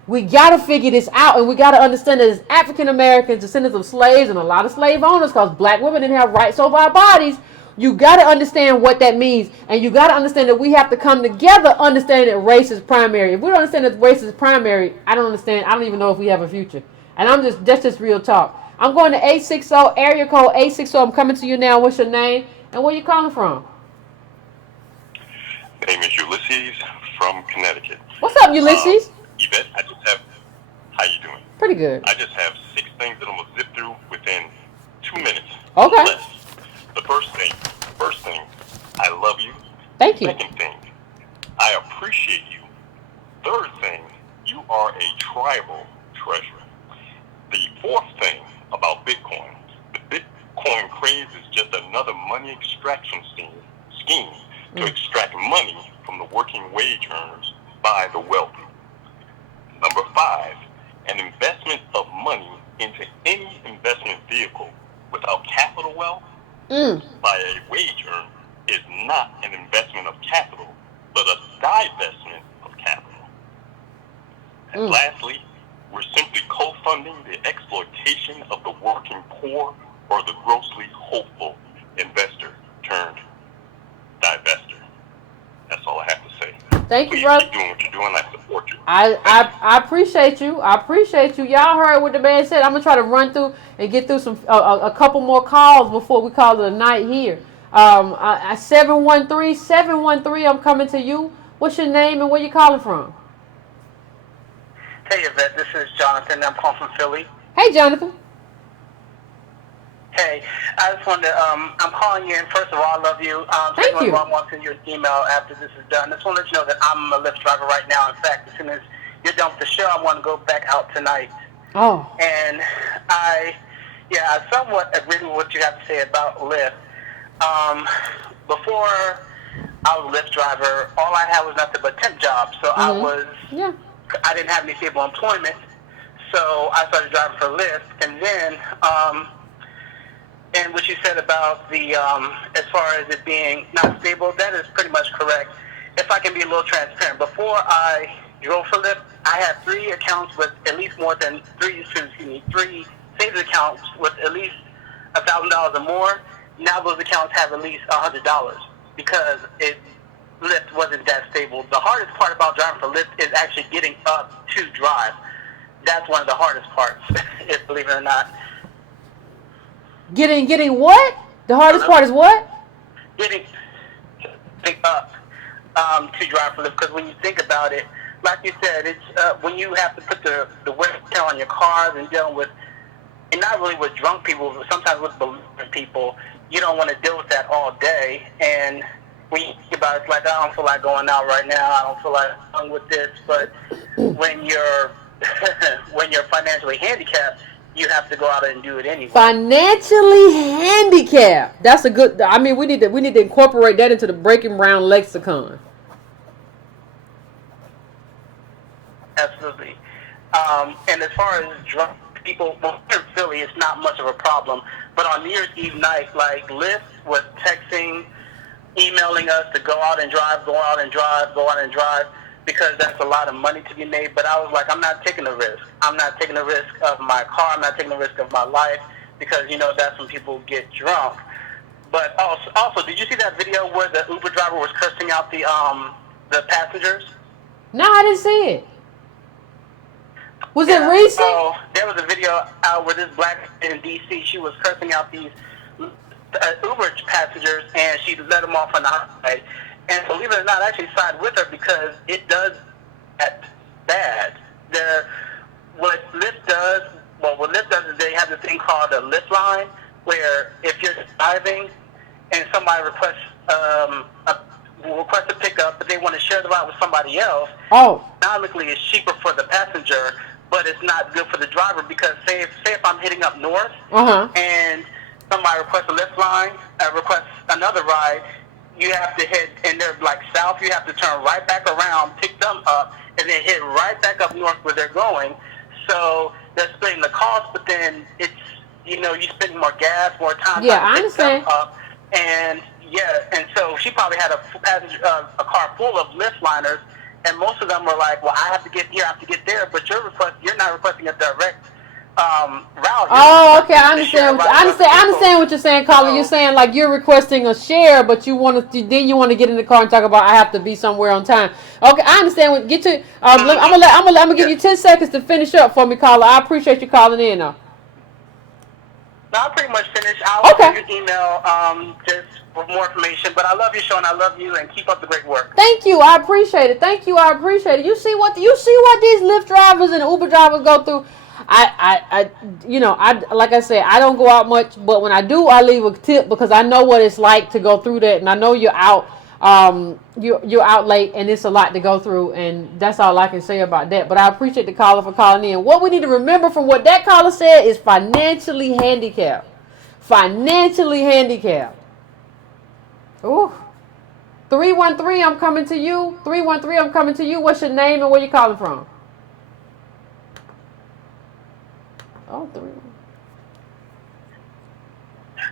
We got to figure this out, and we got to understand that as African Americans, descendants of slaves, and a lot of slave owners, because black women didn't have rights over our bodies, you got to understand what that means, and you got to understand that we have to come together understanding that race is primary. If we don't understand that race is primary, I don't understand. I don't even know if we have a future. And that's just real talk. I'm going to 860, area code 860. I'm coming to you now. What's your name, and where you calling from? My name is Ulysses from Connecticut. What's up, Ulysses? Yvette, how you doing? Pretty good. I just have 6 things that I'm going to zip through within 2 minutes. Okay. Less. The first thing, I love you. Thank you. Second thing, I appreciate you. Third thing, you are a tribal treasure. The fourth thing about Bitcoin, the Bitcoin craze is just another money extraction scheme to extract money from the working wage earners by the wealthy. Number 5, an investment of money into any investment vehicle without capital wealth by a wage earner is not an investment of capital, but a divestment of capital. And lastly, we're simply co-funding the exploitation of the working poor or the grossly hopeful investor turned divestor. That's all I have to say. Thank you, Please brother. keep doing what you're doing. I support you. I appreciate you. I appreciate you. Y'all heard what the man said. I'm gonna try to run through and get through some a couple more calls before we call it a night here. 713. I'm coming to you. What's your name and where you calling from? Hey, Yvette, this is Jonathan. I'm calling from Philly. Hey, Jonathan. Hey, I just wanted to, I'm calling you in. First of all, I love you. Thank you. I want to send you an email after this is done. I just want to let you know that I'm a Lyft driver right now. In fact, as soon as you're done with the show, I want to go back out tonight. Oh. And I somewhat agree with what you have to say about Lyft. Before I was a Lyft driver, all I had was nothing but temp jobs. So I didn't have any stable employment. So I started driving for Lyft. And then, and what you said about the, as far as it being not stable, that is pretty much correct. If I can be a little transparent, before I drove for Lyft, I had 3 accounts with at least more than 3 savings accounts with at least $1,000 or more. Now those accounts have at least $100 because Lyft wasn't that stable. The hardest part about driving for Lyft is actually getting up to drive. That's one of the hardest parts, if believe it or not. Getting what? The hardest part is what? Getting up to drive for Lyft, because when you think about it, like you said, it's when you have to put the wear on your cars and dealing with, and not really with drunk people, but sometimes with belligerent people, you don't want to deal with that all day. And when you think about it, it's like, I don't feel like going out right now. I don't feel like going with this. But when you're when you're financially handicapped, you have to go out and do it anyway. Financially handicapped. That's a good. I mean, we need to incorporate that into the Breaking Brown lexicon. Absolutely. And as far as drunk people, well, in Philly, it's not much of a problem. But on New Year's Eve night, like Lyft was texting, emailing us to go out and drive, because that's a lot of money to be made. But I was like, I'm not taking the risk. I'm not taking the risk of my car. I'm not taking the risk of my life, because, you know, that's when people get drunk. But also, did you see that video where the Uber driver was cursing out the passengers? No, I didn't see it. Was it recent? So there was a video out where this black lady in D.C., she was cursing out these Uber passengers, and she let them off on the highway. And believe it or not, I actually side with her, because it does that bad. What Lyft does is they have this thing called a Lyft line, where if you're driving and somebody requests a pickup, but they want to share the ride with somebody else, economically it's cheaper for the passenger, but it's not good for the driver, because say if I'm hitting up north and somebody requests a Lyft line, requests another ride, you have to hit, and they're like south, you have to turn right back around, pick them up, and then hit right back up north where they're going. So they're splitting the cost, but then it's, you know, you're spending more gas, more time Yeah, trying I to pick them understand. up. And and so she probably had a car full of lift liners, and most of them were like, well, I have to get here, I have to get there, but you're not requesting a direct route. Oh, okay. I understand. I understand what you're saying, Colin. You're saying like you're requesting a share, but you want to then you want to get in the car and talk about I have to be somewhere on time. Okay, I understand. Get to. I'm gonna give you 10 seconds to finish up for me, Colin. I appreciate you calling in, though. No, I'm pretty much finished. I'll send you an email just for more information. But I love your show and I love you, and keep up the great work. Thank you. I appreciate it. Thank you. I appreciate it. You see what these Lyft drivers and Uber drivers go through. I like I said, I don't go out much, but when I do, I leave a tip because I know what it's like to go through that, and I know you're out, you're out late, and it's a lot to go through, and that's all I can say about that. But I appreciate the caller for calling in. What we need to remember from what that caller said is financially handicapped. Financially handicapped. Ooh. 313, I'm coming to you. 313, I'm coming to you. What's your name and where you calling from? Oh, 3.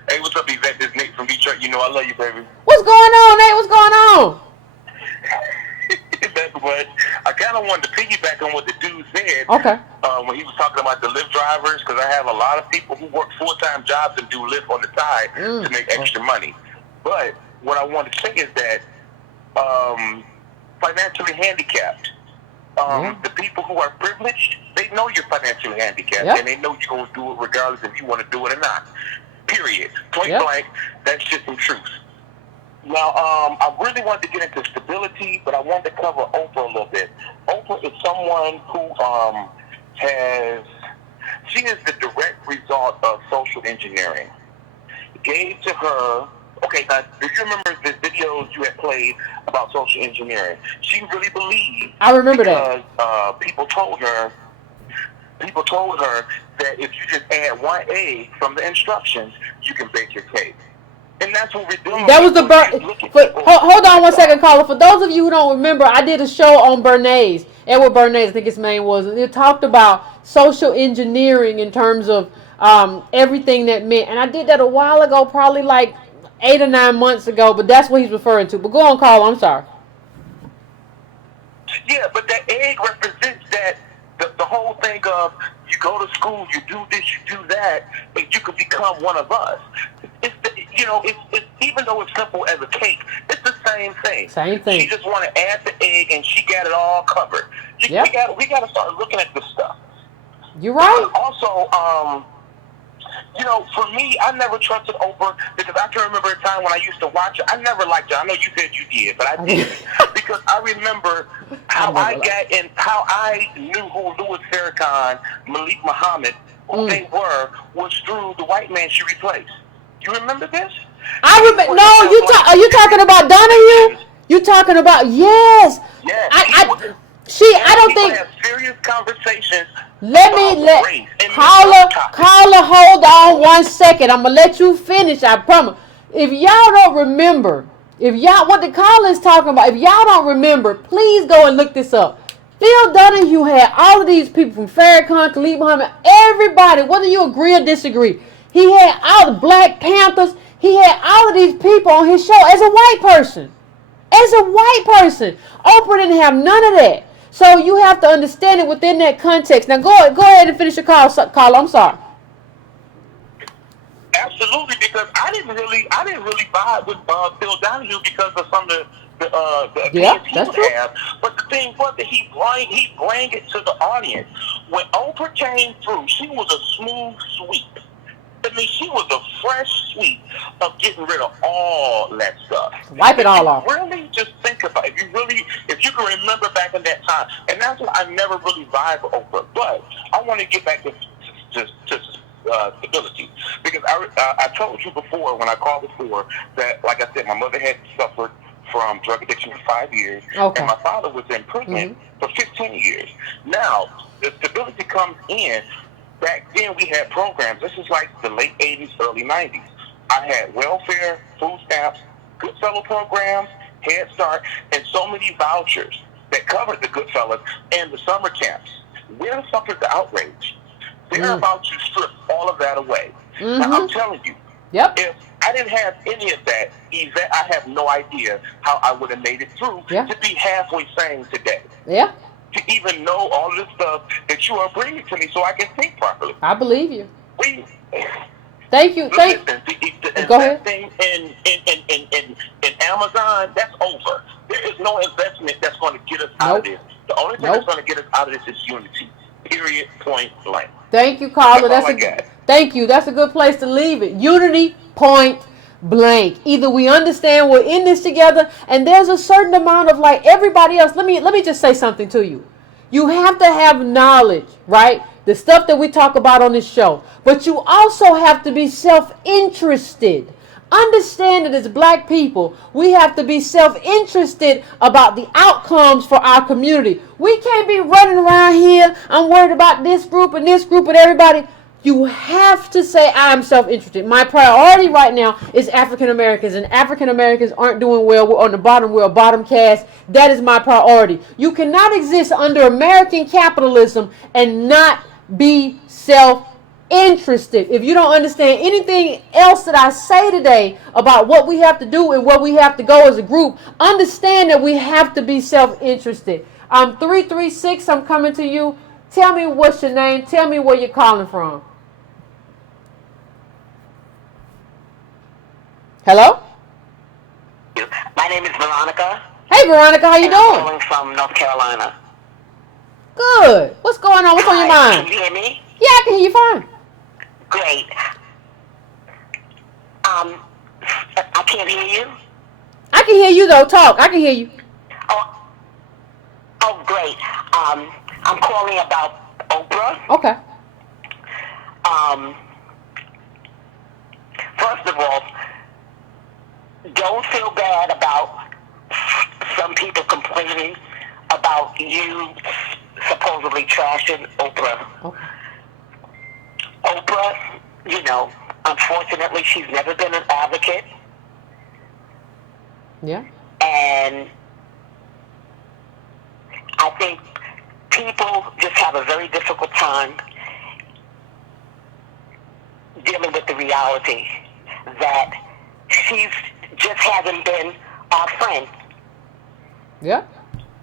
Hey, what's up, Yvette? This is Nate from Detroit. You know I love you, baby. What's going on, Nate? What's going on? That's what I kind of wanted to piggyback on what the dude said. Okay. When he was talking about the Lyft drivers, because I have a lot of people who work full-time jobs and do Lyft on the side to make extra money. But what I want to say is that financially handicapped, the people who are privileged, they know you're financially handicapped, and they know you're going to do it regardless if you want to do it or not. Period. Point blank, that's just some truth. Now, I really wanted to get into stability, but I wanted to cover Oprah a little bit. Oprah is someone who she is the direct result of social engineering. Gave to her, okay, now, do you remember the videos you had played about social engineering? She really believed. I remember because, people told her that if you just add one egg from the instructions, you can bake your cake. And that's what we're doing. That was the hold on one second, caller. For those of you who don't remember, I did a show on Bernays, Edward Bernays, I think his name was. And it talked about social engineering in terms of everything that meant. And I did that a while ago, probably like 8 or 9 months ago. But that's what he's referring to. But go on, caller. I'm sorry. Yeah, but that egg represents that the whole thing of you go to school, you do this, you do that, and you can become one of us. It's even though it's simple as a cake, it's the same thing. Same thing. She just want to add the egg, and she got it all covered. We got to start looking at this stuff. You're right. Also, for me, I never trusted Oprah because I can remember a time when I used to watch her. I never liked her. I know you said you did, but I didn't because I remember how how I knew who Louis Farrakhan, Malik Muhammad, who they were, was through the white man she replaced. You remember this? I remember. No, are you talking about Donahue? You talking about yes? Yes. I don't think. Have serious conversations. Caller, hold on 1 second. I'm gonna let you finish. I promise. If y'all don't remember, what the caller is talking about, if y'all don't remember, please go and look this up. Phil Donahue had all of these people from Farrakhan, Khalid Muhammad, everybody, whether you agree or disagree. He had all the Black Panthers. He had all of these people on his show as a white person. As a white person. Oprah didn't have none of that. So you have to understand it within that context. Now go ahead and finish your call, I'm sorry. Absolutely, because I didn't really vibe with Phil Donahue because of some of the opinions he would have. But the thing was that he bring it to the audience. When Oprah came through, she was a smooth sweep. I mean, she was a fresh sweep of getting rid of all that stuff. Wipe it all off. Really, just think about it. If you can remember back in that time, and that's why I never really vibed with Oprah. But I want to get back to stability because I told you before when I called before that, like I said, my mother had suffered from drug addiction for 5 years, and my father was in prison for 15 years. Now, the stability comes in. Back then, we had programs. This is like the late 80s, early 90s. I had welfare, food stamps, good Goodfellow programs, Head Start, and so many vouchers that covered the Goodfellas and the summer camps. Where the fuck is the outrage? They're about to strip all of that away. Now, I'm telling you, if I didn't have any of that, Yvette, I have no idea how I would have made it through to be halfway sane today. Yeah. To even know all of this stuff that you are bringing to me so I can think properly. I believe you. Thank you. Listen, Go ahead. In Amazon, that's over. There is no investment that's going to get us out of this. The only thing that's going to get us out of this is unity. Period. Point blank. Thank you, caller. Thank you. That's a good place to leave it. Unity. Point blank. Either we understand we're in this together, and there's a certain amount of like everybody else. Let me just say something to you. You have to have knowledge, right? The stuff that we talk about on this show. But you also have to be self-interested. Understand that as black people, we have to be self-interested about the outcomes for our community. We can't be running around here. I'm worried about this group and everybody. You have to say, I'm self-interested. My priority right now is African Americans, and African Americans aren't doing well. We're on the bottom. We're a bottom caste. That is my priority. You cannot exist under American capitalism and not be self-interested. If you don't understand anything else that I say today about what we have to do and where we have to go as a group, understand that we have to be self-interested. 336, I'm coming to you. Tell me what's your name. Tell me where you're calling from. Hello? My name is Veronica. Hey, Veronica, how you doing? I'm calling from North Carolina. Good. What's going on? What's on your mind? Can you hear me? Yeah, I can hear you fine. Great. I can't hear you. I can hear you though. Talk. I can hear you. Oh, great. I'm calling about Oprah. Okay. First of all, don't feel bad about some people complaining about you supposedly trashing Oprah. Okay. Oprah, you know, unfortunately, she's never been an advocate. Yeah. And I think people just have a very difficult time dealing with the reality that she's just hasn't been our friend. Yeah.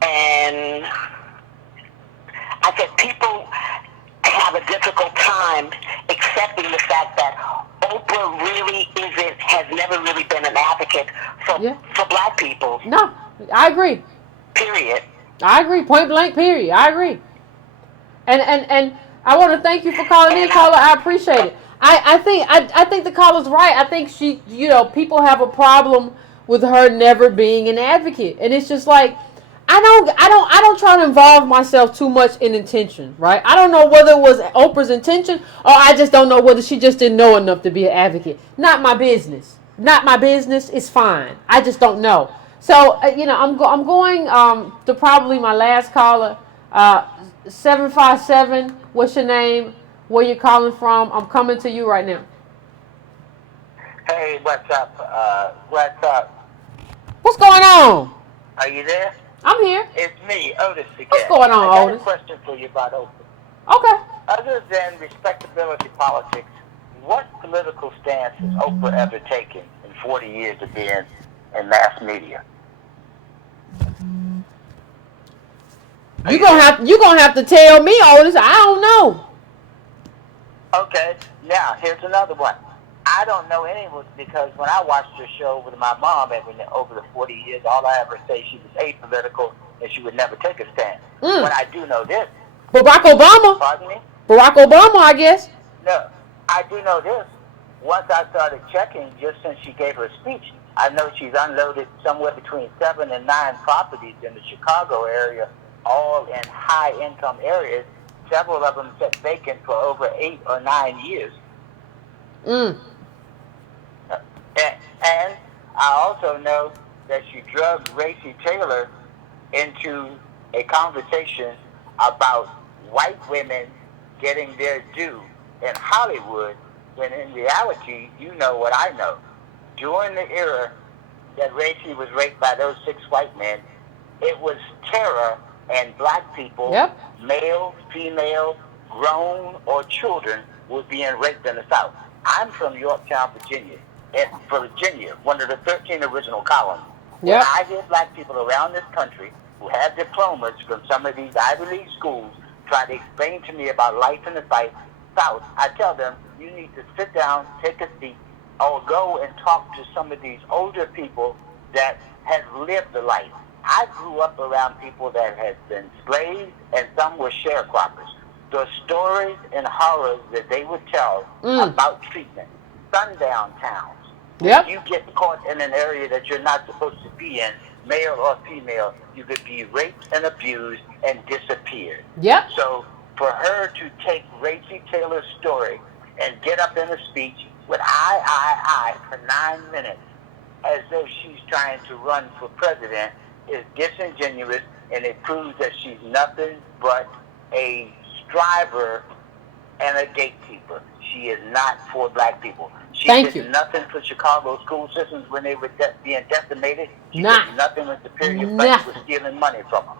And I said people have a difficult time accepting the fact that Oprah really has never really been an advocate for black people. No, I agree. Period. I agree. Point blank, period. I agree. And I want to thank you for calling in, caller. I appreciate it. I think the caller's right. I think she, people have a problem with her never being an advocate. And it's just like, I don't try to involve myself too much in intention, right? I don't know whether it was Oprah's intention or I just don't know whether she just didn't know enough to be an advocate. Not my business. Not my business. It's fine. I just don't know. So, I'm going to probably my last caller, 757. What's your name? Where you calling from? I'm coming to you right now. Hey, what's up? What's up? What's going on? Are you there? I'm here. It's me, Otis again. What's going on, I got Otis? a question for you about Oprah. Okay. Other than respectability politics, what political stance has Oprah ever taken in 40 years of being in mass media? You're gonna have to tell me, Otis. I don't know. Okay. Now here's another one. I don't know anyone because when I watched her show with my mom over the 40 years, all I ever say she was apolitical and she would never take a stand. But I do know this. Barack Obama. Pardon me? Barack Obama, I guess. No, I do know this. Once I started checking, just since she gave her speech, I know she's unloaded somewhere between 7 and 9 properties in the Chicago area, all in high-income areas. Several of them sat vacant for over 8 or 9 years. And I also know that she drugged Racy Taylor into a conversation about white women getting their due in Hollywood, when in reality, you know what I know. During the era that Racy was raped by those 6 white men, it was terror, and black people, male, female, grown, or children, were being raped in the South. I'm from Yorktown, Virginia. And Virginia, one of the 13 original colonies. When I hear black people around this country who have diplomas from some of these Ivy League schools try to explain to me about life in the South, I tell them, you need to sit down, take a seat, or go and talk to some of these older people that have lived the life. I grew up around people that had been slaves, and some were sharecroppers. The stories and horrors that they would tell about treatment, sundown towns. If you get caught in an area that you're not supposed to be in, male or female, you could be raped and abused and disappeared. So for her to take Racy Taylor's story and get up in a speech with I for 9 minutes as though she's trying to run for president is disingenuous, and it proves that she's nothing but a striver and a gatekeeper. She is not for black people. She did nothing for Chicago school systems when they were being decimated. She did nothing when Superior Bank was stealing money from them.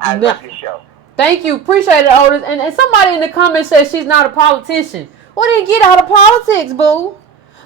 I love your show. Thank you. Appreciate it, Otis. And somebody in the comments says she's not a politician. Well, then get out of politics, boo.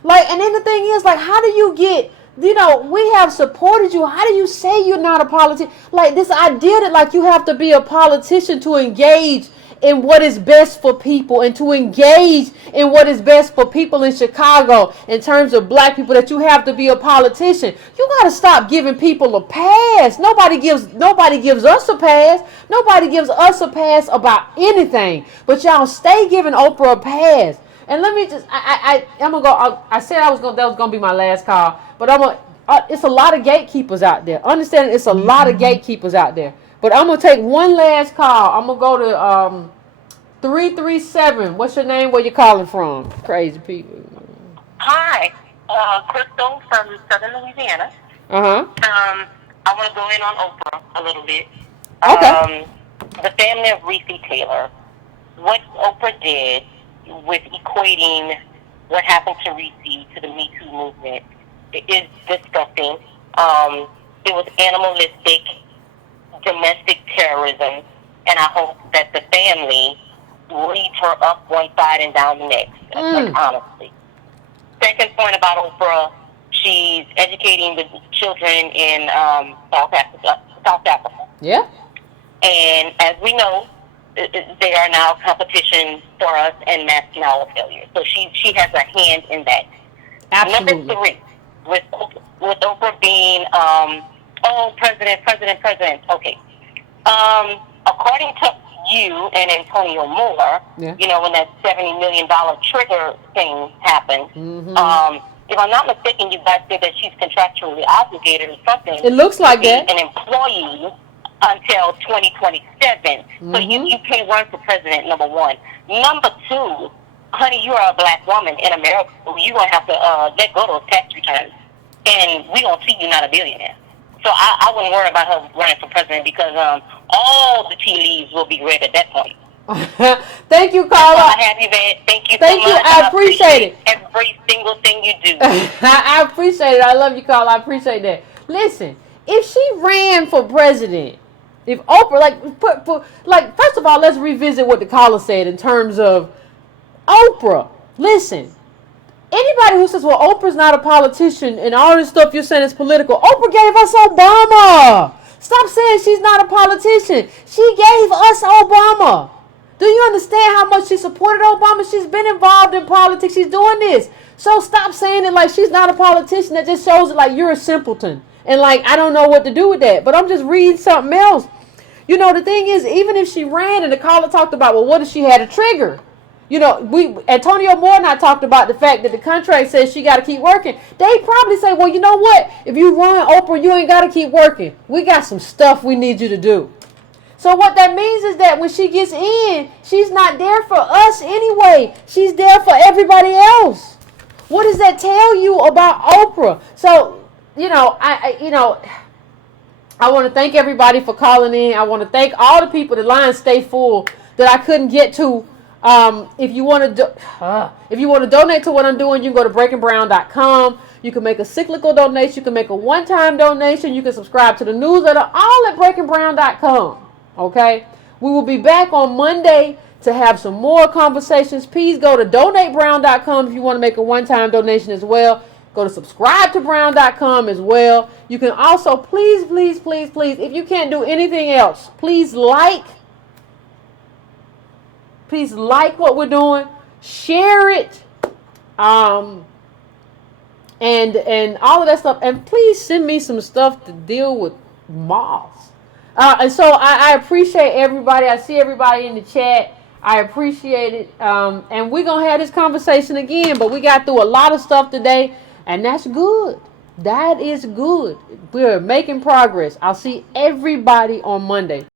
Like, and then the thing is, like, how do you get, you know, we have supported you. How do you say you're not a politician? Like, this idea that, like, you have to be a politician to engage in what is best for people and to engage in what is best for people in Chicago in terms of black people, that you have to be a politician. You got to stop giving people a pass. Nobody gives us a pass. Nobody gives us a pass about anything. But y'all stay giving Oprah a pass. And let me just, I'm gonna go. I said that was gonna be my last call, but it's a lot of gatekeepers out there. Understand, it's a lot of gatekeepers out there. But I'm gonna take one last call. I'm gonna go to 337. What's your name? Where you calling from? Crazy people. Hi, Crystal from Southern Louisiana. I want to go in on Oprah a little bit. Okay. The family of Recy Taylor. What Oprah did with equating what happened to Recy to the Me Too movement is disgusting. It was animalistic, domestic terrorism, and I hope that the family leads her up one side and down the next, like, honestly. Second point about Oprah, she's educating the children in South Africa. Yeah. And as we know, they are now competition for us and mass now failure. So she has a hand in that. Absolutely. Number 3, with Oprah being, president. Okay. According to you and Antonio Moore, you know, when that $70 million trigger thing happened, if I'm not mistaken, you guys said that she's contractually obligated or something. It looks like that. An employee until 2027. So you can't run for president, number 1. Number 2, honey, you are a black woman in America. You're going to have to let go of those tax returns. And we're going to see you not a billionaire. So I wouldn't worry about her running for president because all the tea leaves will be read at that point. Thank you, Carla. I have you, Yvette. Thank you so much. I appreciate it. Every single thing you do. I appreciate it. I love you, Carla. I appreciate that. Listen, if she ran for president, if Oprah, like, first of all, let's revisit what the caller said in terms of Oprah. Listen, anybody who says, well, Oprah's not a politician and all this stuff you're saying is political, Oprah gave us Obama. Stop saying she's not a politician. She gave us Obama. Do you understand how much she supported Obama? She's been involved in politics. She's doing this. So stop saying it like she's not a politician. That just shows it like you're a simpleton. And like, I don't know what to do with that. But I'm just reading something else. You know, the thing is, even if she ran, and the caller talked about, well, what if she had a trigger? You know, Antonio Moore and I talked about the fact that the contract says she got to keep working. They probably say, well, you know what? If you run, Oprah, you ain't got to keep working. We got some stuff we need you to do. So what that means is that when she gets in, she's not there for us anyway. She's there for everybody else. What does that tell you about Oprah? So, you know, I want to thank everybody for calling in. I want to thank all the people. The line stay full that I couldn't get to If you want to donate to what I'm doing, you can go to breakandbrown.com. You can make a cyclical donation. You can make a one-time donation. You can subscribe to the newsletter, all at breakandbrown.com. Okay? We will be back on Monday to have some more conversations. Please go to donatebrown.com if you want to make a one-time donation as well. Go to subscribe-to-brown.com as well. You can also, please, if you can't do anything else, please like what we're doing. Share it. And all of that stuff. And please send me some stuff to deal with moths. And so I appreciate everybody. I see everybody in the chat. I appreciate it. And we're going to have this conversation again. But we got through a lot of stuff today. And that's good. That is good. We're making progress. I'll see everybody on Monday.